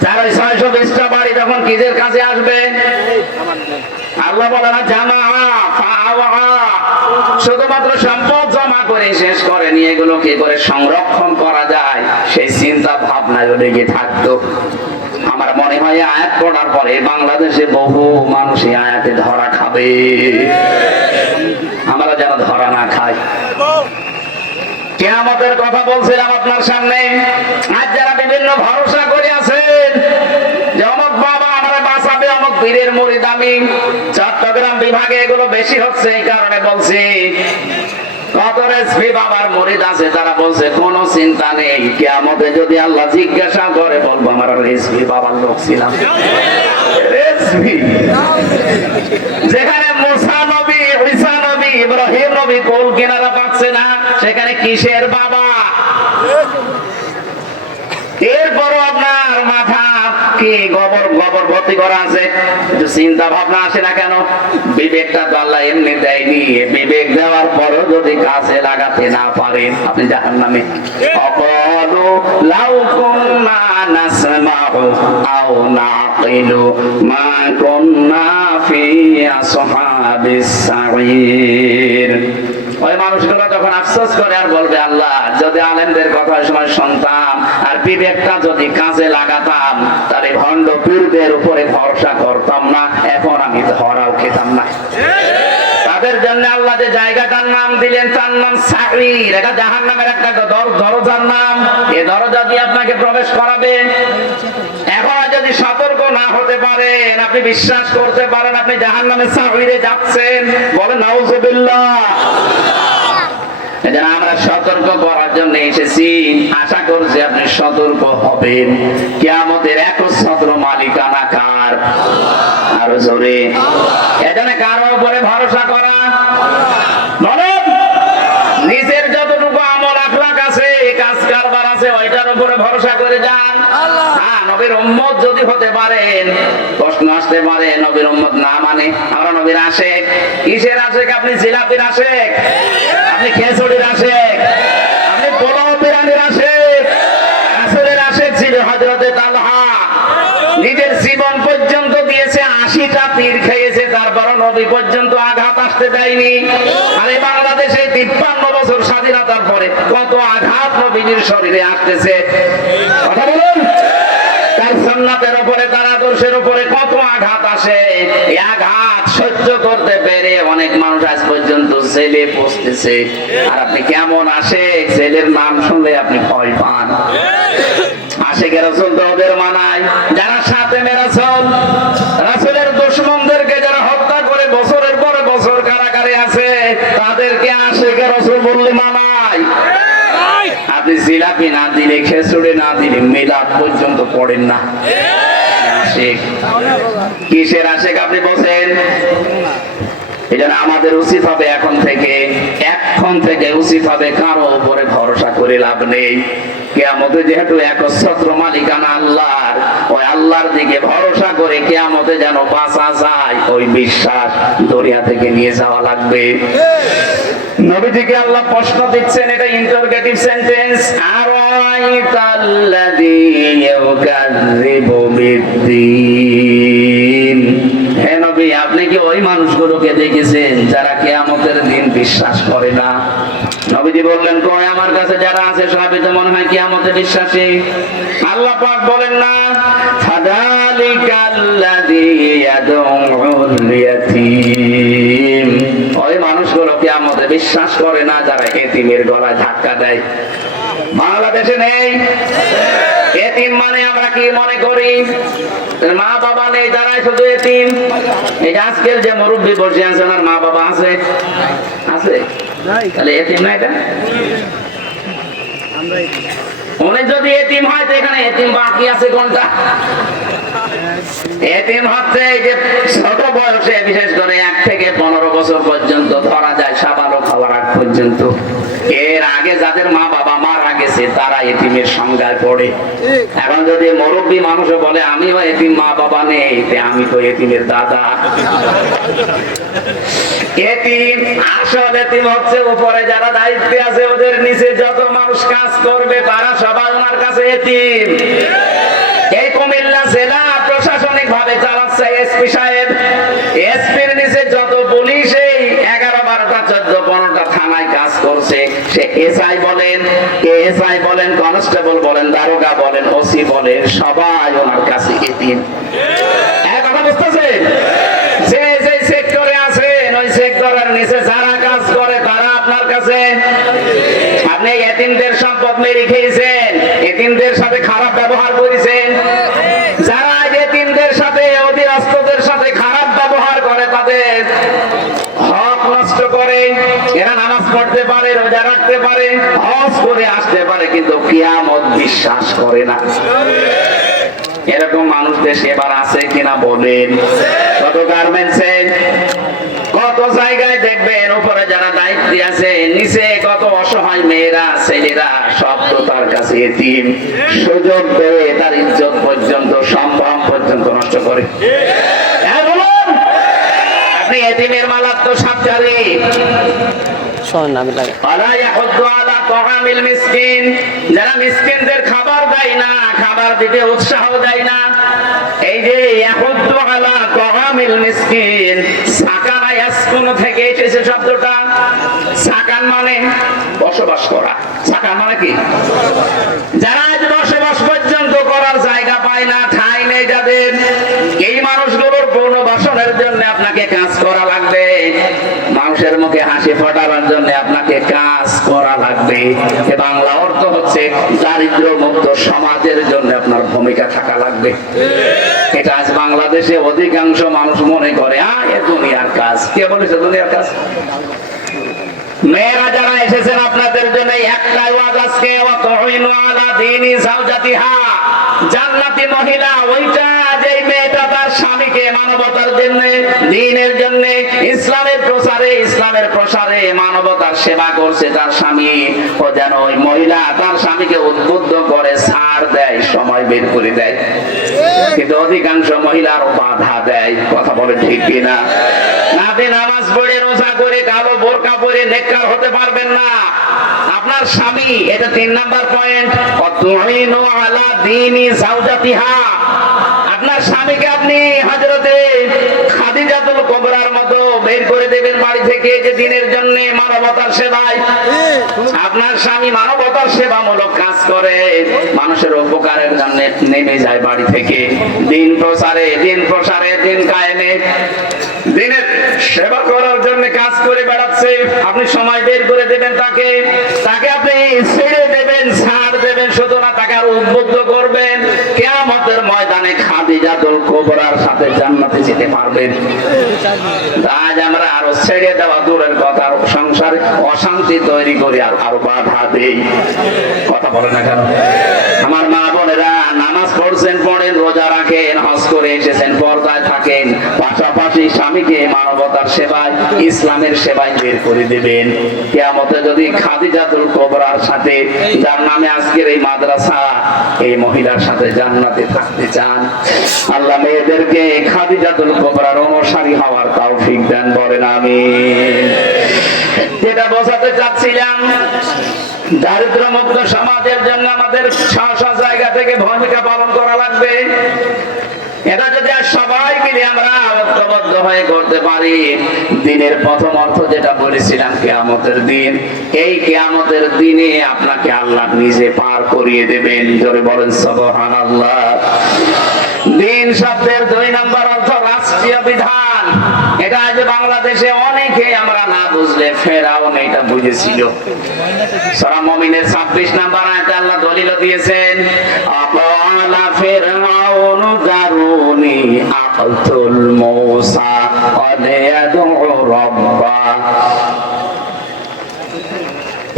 যারা 620টা বাড়ি তখন কিসের কাছে আসবে? আল্লাহ বলে না জামা ফাআওয়া, শুধুমাত্র সম্পদ জমা করে শেষ করে নিয়ে এগুলো কি করে সংরক্ষণ করা যায় সেই চিন্তা ভাবনায় লেগে থাকতো। আমার মনে হয় আয়াত পড়ার পরে বাংলাদেশে বহু মানুষ এই আয়াতে ধরা খাবে, আমরা যেন ধরা না খাই। কিয়ামতের কথা বলছিলাম আপনার সামনে, আজ যারা বিভিন্ন ভরসা করে আছেন যে অমুক বাবা আমরা বাঁচাবে, অমুক পীরের মুরিদ আমি, চট্টগ্রাম বিভাগে এগুলো বেশি হচ্ছে, এই কারণে বলছি কত রেসপি বাবার মুরিদ আছে, তারা বলছে কোনো চিন্তা নেই, কিয়ামতে যদি আল্লাহ জিজ্ঞাসা করে বলবো আমার রেসপি বাবার লোক ছিলাম। রেসপি যেখানে মুসা নবী, ঈসা নবী, ইব্রাহিম নবী কোল কিনারা পাচ্ছে না, সেখানে কিসের বাবা? এরপরও আপনার মাথা কি গোবর গোবর ভর্তি করা আছে, একটু চিন্তা ভাবনা আসে না কেন? বিবেকটা তো আল্লাহ এমনি দেয়নি, বিবেক দেওয়ার পরও যদি কাজে লাগাতে না পারেন আপনি জাহান্নামে। অকলু লাউ কুন্না নাসমাউ আও নাকিলু মা কুন্না ফি আসহাবিস সাঈর। ওই মানুষগুলো যখন আফসোস করে আর বলবে, আল্লাহ যদি আলেমদের কথা সময় শুনতাম আর বিবেকটা যদি কাজে লাগাতাম তাহলে ভণ্ড পীরদের উপরে ভরসা করতাম না, এখন আমি ধরাও খেতাম না। তাদের জন্য আল্লাহ যে জায়গাটার নাম দিলেন তার নাম সাঈর, এটা জাহান্নামের একটা দরজার নাম। এই দরজা দিয়ে আপনাকে প্রবেশ করাবে। এখন যদি সতর্ক না হতে পারেন, আপনি বিশ্বাস করতে পারেন আপনি জাহান্নামের সাঈরে যাচ্ছেন, বলেন নাউজুবিল্লাহ। এজন্য আমরা সতর্ক করার জন্য এসেছি, আশা করছি আপনি সতর্ক হবেন। কিয়ামতের একচ্ছত্র মালিকানা কার? আরো জোরে। এজন্য কারো উপরে ভরসা করা, বলেন নিজের যতটুকু আমল আখলাক আছে, কাজ কারবার আছে, ওইটার উপরে ভরসা করে যান। হ্যাঁ, নবীর উম্মত যদি হতে পারেন, প্রশ্ন আসতে পারে নবীর উম্মত না মানে আমরা নবীর আশেক। কিসের আশেক? আপনি জিলাপির আশেক, আপনি খেজুরের আশেক, আপনি পোলাও বিরিয়ানির আশেক। রাসূলের আশেক ছিল হযরতে তালহা, নিজের জীবন পর্যন্ত দিয়েছে, 80টা তীর খেয়েছে, তারপরও নবী পর্যন্ত আঘাত আসতে দেয়নি। আর এই বাংলাদেশে 53 বছর স্বাধীনতার পরে কত আঘাত নবীর শরীরে আসতেছে, কথা বলুন। তার সুন্নাতের উপরে, তার আদর্শের উপরে কত আঘাত আসে। এই আঘাত সহ্য করতে পেরে অনেক মানুষ আজ পর্যন্ত জেলে পৌঁছতেছে। আর আপনি কেমন আশেক, জেলের নাম শুনলে আপনি ভয় পান। আশেকের রাসূল তো ওদের মানায় যারা সাথে রাসূল, রাসূলের দুশমনদেরকে যারা হত্যা করে বছরের পরে বছর কারাগারে আছে, তাদেরকে আশেকের রাসূল বললে মানায়। আপনি জিলাপি না দিলে, খেজুরে না দিলে মিলাদ পর্যন্ত পড়েন না। আশেক কিসের আশেক আপনি বলছেন? এজন্য আমাদের উচিত হবে এখন থেকে উচিত হবে কারো উপরে ভরসা করে লাভ নেই। কিয়ামতে যেহেতু একচ্ছত্র মালিকানা আল্লাহর, ওই আল্লাহর দিকে ভরসা করে কিয়ামতে যেন বাঁচা যায়, ওই বিশ্বাস দুনিয়া থেকে নিয়ে যাওয়া লাগবে। নবীজিকে আল্লাহ প্রশ্ন দিচ্ছেন, এটা ইন্টারোগেটিভ সেন্টেন্স। আরাইতাল্লাযী ইউকাযযিবু বিদ্দীন। হে নবী, আপনি কি ওই মানুষগুলোকে দেখেছেন যারা কিয়ামতের দিন বিশ্বাস করে না? নবীজি বললেন, কই আমার কাছে যারা আছে সবই তো মনে হয় কিয়ামতে বিশ্বাসী। আল্লাহ পাক বলেন না, ফাযালিকাল্লাযী ইয়াদউল ইয়াতীম। ওই মানুষগুলো কিয়ামতে বিশ্বাস করে না যারা এতিমের গলায় ধাক্কা দেয়। বাংলাদেশে নেই এতিম মানে আমরা কি মনে করি? মা বাবা নেই, তারাই শুধু এতিম। এই আজকের যে মুরব্বী বসে আছে, ওনার মা বাবা আছে? আছে? তাহলে এতিম না এটা? উনি যদি এতিম হয় তো এখানে এতিম বাকি আছে কোনটা? এতিম হচ্ছে এই যে ছোট বয়সে, বিশেষ করে 1 থেকে 15 বছর পর্যন্ত ধরা যায়, সাবালক হওয়ার আগ পর্যন্ত। এর আগে যাদের মা বাবা মারা গেছে তারা এতিমের সংজ্ঞায় পড়ে। এখন যদি মুরব্বী মানুষ বলে আমিও এতিম, মা বাবা নেই, আমি তো এতিমের দাদা। এতিম আসল এতিম হচ্ছে উপরে যারা দায়িত্বে আছে, ওদের নিচে যত মানুষ কাজ করবে তারা সবাই ওনার কাছে এতিম। এই কুমিল্লা জেলা প্রশাসনিক ভাবে চালাচ্ছে এসপি সাহেব। এসপির নিচে যত পুলিশ, এই 11, 12টা, 14, 15টা থানায় কাজ করছে, সে এসআই বলেন, এএসআই বলেন, কনস্টেবল বলেন, দারোগা বলেন, ওসি বলেন, সবাই ওনার কাছে এতিম। কথা বুঝতেছেন? যে যে সেক্টরে আছেন, ওই সেক্টরের নিচে যারা কাজ করে তারা আপনার কাছে। আপনি এতিমদের সম্পদ মেরে খেয়েছেন, এতিমদের সাথে খারাপ ব্যবহার করেছেন। যারা এতিমদের সাথে, অধীনস্থদের সাথে খারাপ ব্যবহার করে, তাদের হক নষ্ট করে। এরা নামাজ পড়তে পারে, রোজা রাখতে পারে, হজ করে আসতে পারে, কিন্তু কিয়ামত বিশ্বাস করে না। এরকম মানুষ দেশে এবার আছে কিনা বলেন? কত গার্মেন্টসে, কত কত জায়গায় দেখবেন উপরে যারা দায়িত্বে আছে, নিচে কত অসহায় মেয়েরা ছেলেরা, সব তো তার কাছে এতিম। সুযোগ পেয়ে তার ইজ্জত পর্যন্ত সম্ভ্রম পর্যন্ত নষ্ট করে। হ্যাঁ বলুন, আপনি এতিমের মালাত তো সাবধানে। যারা মিসকিনদের খাবার দেয় না, খাবার দিতে উৎসাহ দেয় না, এই যে ইয়াহুদ্দু আলা তাআমিল মিসকিন, সাকানা ইয়াসকুনু থেকে এসেছে শব্দটা। সাকান মানে বসবাস করা। সাকান মানে কি? যারা আজ বসবাস পর্যন্ত করার জায়গা পায় না, ঠাঁই নেই যাদের, এই মানুষগুলোর পুনর্বাসনের জন্য আপনাকে কাজ করা লাগবে। মানুষের মুখে হাসি ফোটানোর জন্য আপনাকে কাজ করা লাগবে। এ বাংলা অর্থ হচ্ছে দারিদ্র মুক্ত সমাজের জন্য আপনার ভূমিকা থাকা লাগবে। এটা আজ বাংলাদেশে অধিকাংশ মানুষ মনে করে এ দুনিয়ার কাজ। কে বলেছে দুনিয়ার কাজ? মেয়েরা যারা এসেছেন আপনাদের জন্য একটাই ওয়াজ আজকে, ওয়াতুইনু আলা দীনি যাওজাতিহা। জান্নাতি মহিলা ওইটা যে মেয়েটা তার স্বামীকে মানবতার জন্য, দ্বীনের জন্য, ইসলামের প্রসারে মানবতার সেবা করছে তার স্বামী, ও যেন ওই মহিলা তার স্বামীকে উদ্বুদ্ধ করে, ছাড় দেয়, সময় বের করে দেয়। কিন্তু অধিকাংশ মহিলার বাধা দেয়। কথা বলে ঠিক কিনা? নাতে নামাজ পড়ে, রোজা করে, কালো বোরকা পরে নেককার হতে পারবেন না। আপনার স্বামী, এটা 3 নাম্বার পয়েন্ট, ওয়াতুইনু আলা দীনি যাওজাতিহা। আপনার স্বামীকে আপনি হযরতে খাদিজাতুল কুবরার মতো বের করে দেবেন বাড়ি থেকে, যে দিনের জন্য, মানবতার সেবায়। আপনার স্বামী মানবতার সেবামূলক কাজ করে, মানুষের উপকারের জন্য নেমে যায় বাড়ি থেকে, দিন প্রসারে, দিন কায়েমে, দিনের সেবা করার জন্য কাজ করে বেড়াচ্ছে। আপনি সময় বের করে দেবেন তাকে আপনি ছেড়ে দেবেন, ছাড় দেবেন শুধু না, তাকে আর উদ্বুদ্ধ করবেন। কিয়ামতের ময়দানে খাদিজাতুল কুবরার সাথে জান্নাতে যেতে পারবেন। আজ আমরা আরো ছেড়ে দেওয়া দূরের কথা, সংসারে অশান্তি তৈরি করি, আর আরো বাধা দেই। কথা বলে না কেন? আমার মা বোনেরা, নামাজ পড়ছেন, পড়েন, রোজা রাখেন, হজ করে এসেছেন, পর্দায় থাকেন, পাশাপাশি স্বামীকে মানবতার সেবায়, ইসলামের সেবায় বের করে দেবেন। কিয়ামতে যদি খাদিজাতুল কুবরার সাথে, যার নামে আজকের এই মাদ্রাসা, এই মহিলার সাথে জান্নাতে থাকতে চান, আল্লাহ মেয়েদেরকে খাদিজাতুল কুবরার অনুসারী হওয়ার তৌফিক দেন, বলেন আমিন। যেটা বোঝাতে চাচ্ছিলাম, দারিদ্র মুক্ত সমাজের জন্য আমাদের স্ব জায়গা থেকে ভূমিকা পালন করা লাগবে। এটা যদি সবাই মিলে আমরা ঐক্যবদ্ধ হয়ে করতে পারি, দিনের প্রথম অর্থ যেটা বলেছিলাম, কিয়ামতের দিন, এই কিয়ামতের দিনে আপনাকে আল্লাহ নিজে পার করিয়ে দেবেন। জোরে বলেন সুবহানাল্লাহ। দিন শব্দের 2 নাম্বার অর্থ রাষ্ট্রীয় বিধান। এটা আজ বাংলাদেশে অনেকে আমরা না বুঝলে ফেরাউন এটা বুঝেছিল। সূরা মুমিনের 26 নাম্বার আয়াতে আল্লাহ দলিল দিয়েছেন, আকালা ফিরআউন দারুনি আকাতুল মূসা আলাইয়াদু রাব্বা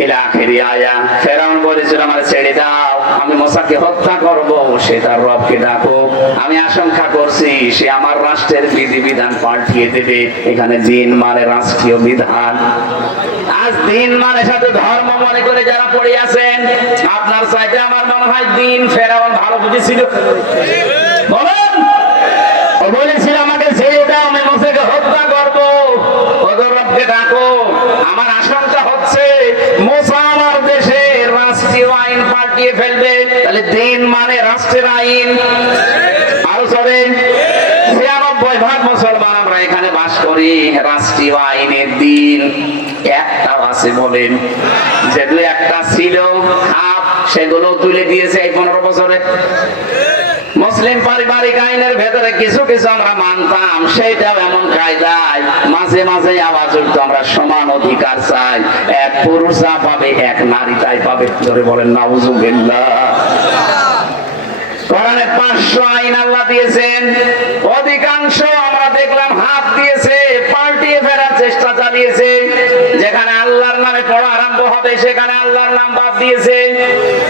ইলা আখিরি আয়া। ফেরাউন বলেছিল, আমার ছেড়ে দাও, আমি মুসাকে হত্যা করব, সে তার রবকে ডাকুক। আমি আশঙ্কা করছি সে আমার রাষ্ট্রের বিধিবিধান পাল্টিয়ে দেবে। এখানে দিন মানে রাষ্ট্রীয় বিধান। আজ দিন মানে সাথে ধর্ম মনে করে যারা পড়ে আছেন, আপনার চাইতে আমার মনে হয় দিন ফেরাউন ভালো বুঝেছিল। বলেন, ও বলেছিল আমাকে ছেড়ে দাও, আমি মুসাকে হত্যা করব, ওদের রবকে ডাকো। আমার আশঙ্কা হচ্ছে মুসা আমার দেশে রাষ্ট্রীয় আইন পাল্টিয়ে ফেলবে। তাহলে দিন মানে রাষ্ট্রের আইন। আরো চলে 96% মুসলমান আমরা এখানে বাস করি, রাষ্ট্রীয় আইনের দিন একটাও আছে বলেন? যে 2-1টা ছিল হাফ, সেগুলো তুলে দিয়েছে এই 15 বছরে। মুসলিম পারিবারিক আইনের ভেতরে কিছু কিছু আমরা মানতাম, সেটাও এমন কায়দায় মাঝে মাঝে আওয়াজ উঠতো, আমরা সমান অধিকার চাই, এক পুরুষ যা পাবে এক নারী তাই পাবে। ধরে বলেন নাউজুবিল্লাহ। কোরআনে 500 আইন আল্লাহ দিয়েছেন, অধিকাংশ আমরা দেখলাম হাত দিয়েছে, পাল্টিয়ে ফেরার চেষ্টা চালিয়েছে। যেখানে আল্লাহর নামে পড়া আরম্ভ হবে সেখানে আল্লাহর নাম বাদ দিয়েছে।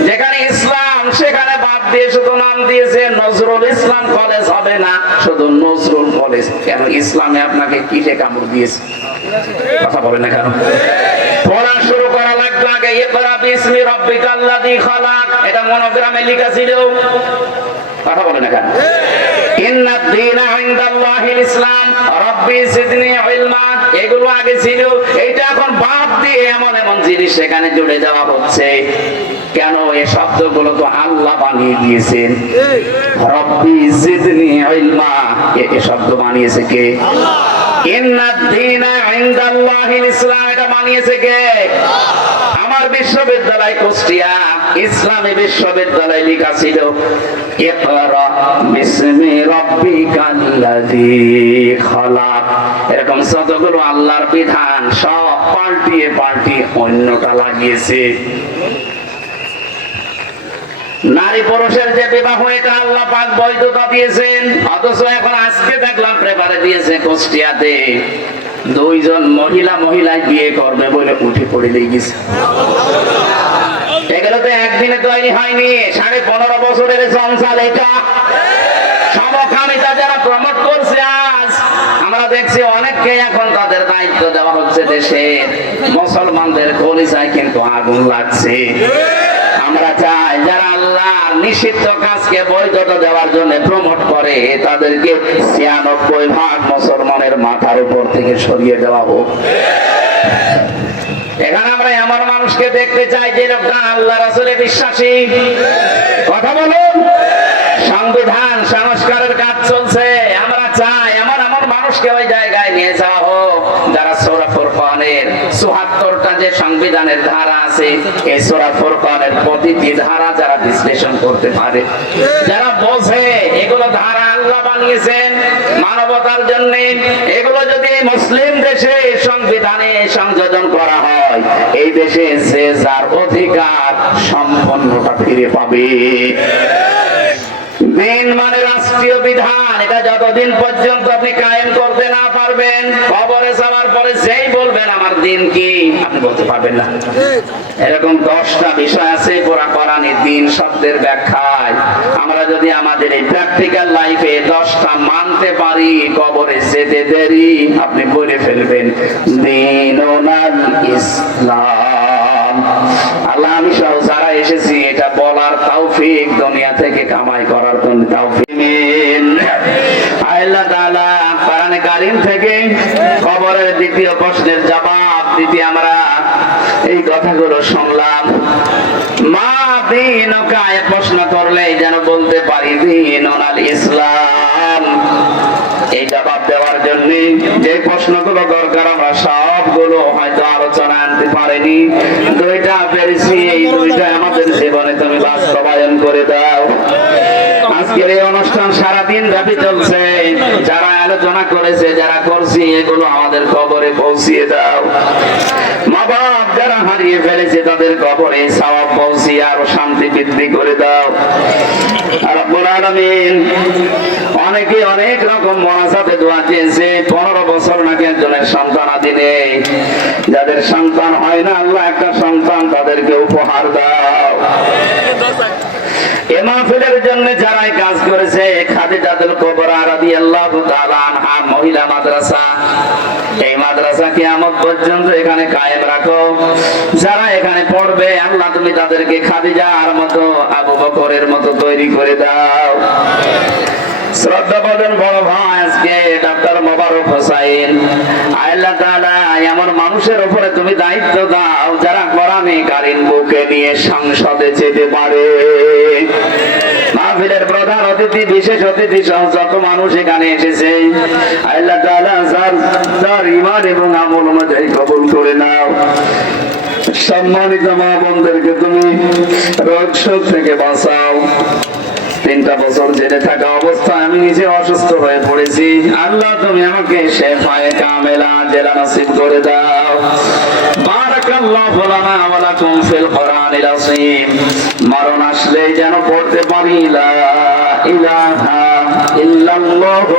যেখানে ইসলাম ইসলাম, সেখানে বাদ দিয়ে শুধু নাম দিয়েছে নজরুল ইসলাম কলেজ। হবে না, শুধু নজরুল কলেজ। কেন? ইসলামে আপনাকে কিসে কামড় দিয়েছে? কথা বলেন না কেন? পড়া শুরু করা লাগবে আগে ইকরা বিসমি রাব্বিকাল্লাযী খালাক, এটা মনোগ্রামে লেখা ছিল। কথা বলেন না কেন? ইন্নাদ দীনা ইনদাল্লাহিল ইসলাম রাব্বি জিদনি ইলমা, এগুলো আগে ছিল। এটা এখন বাদ দিয়ে এমন এমন জিনিস সেখানে জুড়ে দেওয়া হচ্ছে। কেন? এই শব্দগুলো তো আল্লাহ বানিয়ে দিয়েছেন। রাব্বি জিদনি ইলমা, এই শব্দ বানিয়েছে কে? আল্লাহ। ইন্নাদ দীনা ইনদাল্লাহিল ইসলাম, এটা বানিয়েছে কে? আমার বিশ্ববিদ্যালয় কুষ্টিয়া ইসলামী বিশ্ববিদ্যালয় লেখা ছিল ইকরা বিসমি রাব্বিকাল্লাযী খালাক। এরকম যতগুলো আল্লাহর বিধান সব পাল্টিয়ে পাল্টিয়ে অন্যটা লাগিয়েছে। নারী পুরুষের যে বিবাহ, এটা আল্লাহ পাক বৈধতা দিয়েছেন, অথচ এখন আজকে দেখলাম পেপারে দিয়েছে কুষ্টিয়াতে দুইজন মহিলা বিয়ে করবে বলে উঠে পড়ে লেগেছে। এগুলো তো একদিনে তৈরি হয়নি, 15.5 বছরের সংসার এটা। সমকামিতা যারা প্রমোট করছে আজ আমরা দেখছি অনেককে এখন তাদের দায়িত্ব দেওয়া হচ্ছে দেশের। মুসলমানদের কলিজায় কিন্তু আগুন লাগছে। আমরা চাই যারা আল্লাহর নিষিদ্ধ কাজকে বৈধতা দেওয়ার জন্য প্রমোট করে তাদেরকে 96% মুসলমানের মাথার উপর থেকে সরিয়ে দেওয়া হোক। এখানে আমরা এমন মানুষকে দেখতে চাই যে লোকটা আল্লাহ রাসূলে বিশ্বাসী। কথা বলুন। সংবিধান সংস্কারের কাজ চলছে, আমরা চাই এমন এমন মানুষকে ওই জায়গায় নিয়ে যাওয়া হোক যারা সূরা ফুরকানের ৭৪টা যে সংবিধানের ধারা আছে, এই সূরা ফুরকানের প্রতিটি ধারা যারা বিশ্লেষণ করতে পারে, যারা বোঝে এগুলো ধারা আল্লাহ বানিয়েছেন মানবতার জন্য, এগুলো যদি মুসলিম দেশে সংবিধানে সংযোজন করা হয়, এই দেশে যে যার অধিকার সম্পূর্ণটা ফিরে পাবে। দিন মানে রাষ্ট্রীয় বিধান, এটা যতদিন পর্যন্ত আপনি কায়েম করতে না পারবেন, কবরে যাওয়ার পরে যেই বলবেন আমার দিন কি, আপনি বলতে পারবেন না। এরকম 10টা বিষয় আছে কোরআনে দিন শব্দের ব্যাখ্যায়। আমরা যদি আমাদের এই প্র্যাকটিক্যাল লাইফে 10টা মানতে পারি, কবরে যেতে দেরি আপনি বলে ফেলবেন দীনুল ইসলাম। আল্লাহ আমি সহ যারা এসেছি এটা বলার তৌফিক দুনিয়া থেকে কামাই করার জন্য তৌফিক। আল্লাহ তাআলা কোরআনে কারীম থেকে কবরের দ্বিতীয় প্রশ্নের জবাব দিতে আমরা এই কথাগুলো শুনলাম। মা দীনুকা, প্রশ্ন করলে যেন বলতে পারি দীনুল ইসলাম। এই জবাব দেওয়ার জন্য যে প্রশ্নগুলো দরকার আমরা সবগুলো হয়তো আলোচনা আনতে পারিনি, 2টা পেরেছি। এই 2টা আমাদের জীবনে তুমি বাস্তবায়ন করে দাও। আজকের এই অনুষ্ঠান সারাদিন ব্যাপী চলছে, যারা আলোচনা করেছে যারা করছি এগুলো আমাদের কবরে পৌঁছিয়ে দাও। মা বাপ যারা হারিয়ে ফেলেছে তাদের কবরে সওয়াব পৌঁছিয়ে আরো শান্তি বৃদ্ধি করে দাও। রব্বুল আলামিন অনেকে অনেক রকম মোনাজাতে দোয়া চেয়েছে। 15 বছর নাকি একজনের সন্তানাদি নেই, যাদের সন্তান হয় না আল্লাহ একটা সন্তান তাদেরকে উপহার দাও। এই মাহফিলের জন্য যারা কাজ করেছে, খাদিজাতুল কুবরা রাদিয়াল্লাহু তাআলা আনহা মহিলা মাদ্রাসা, এই মাদ্রাসা কিয়ামত পর্যন্ত এখানে কায়েম রাখো। যারা এখানে পড়বে আল্লাহ তুমি তাদেরকে খাদিজার মতো, আবু বকরের মতো তৈরি করে দাও। শ্রদ্ধাভাজন বড় ভাই আজকে ডাক্তার মোবারক হোসাইন, আল্লাহ তাআলা এমন মানুষের উপরে তুমি দায়িত্ব দাও যারা কোরআনে কারীম বুকে নিয়ে সংসদে যেতে পারে। মাহফিলের প্রধান অতিথি, বিশেষ অতিথি সহ যত মানুষ এখানে এসেছে আল্লাহ তাআলা যার ঈমান এবং আমল অনুযায়ী কবুল করে নাও। সম্মানিত মা বোনদেরকে তুমি রোগ শোক থেকে বাঁচাও। 3টা বছর জেলে থাকা অবস্থায় আমি নিজে অসুস্থ হয়ে পড়েছি, আল্লাহ তুমি আমাকে শেফায়ে কামেলা জেলা নসিব করে দাও। বারাকাল্লাহু লানা ওয়া লাকুম ফিল কোরআনিল আযীম। মরণ আসলে যেন পড়তে পারি লা ইলাহা ইল্লাল্লাহু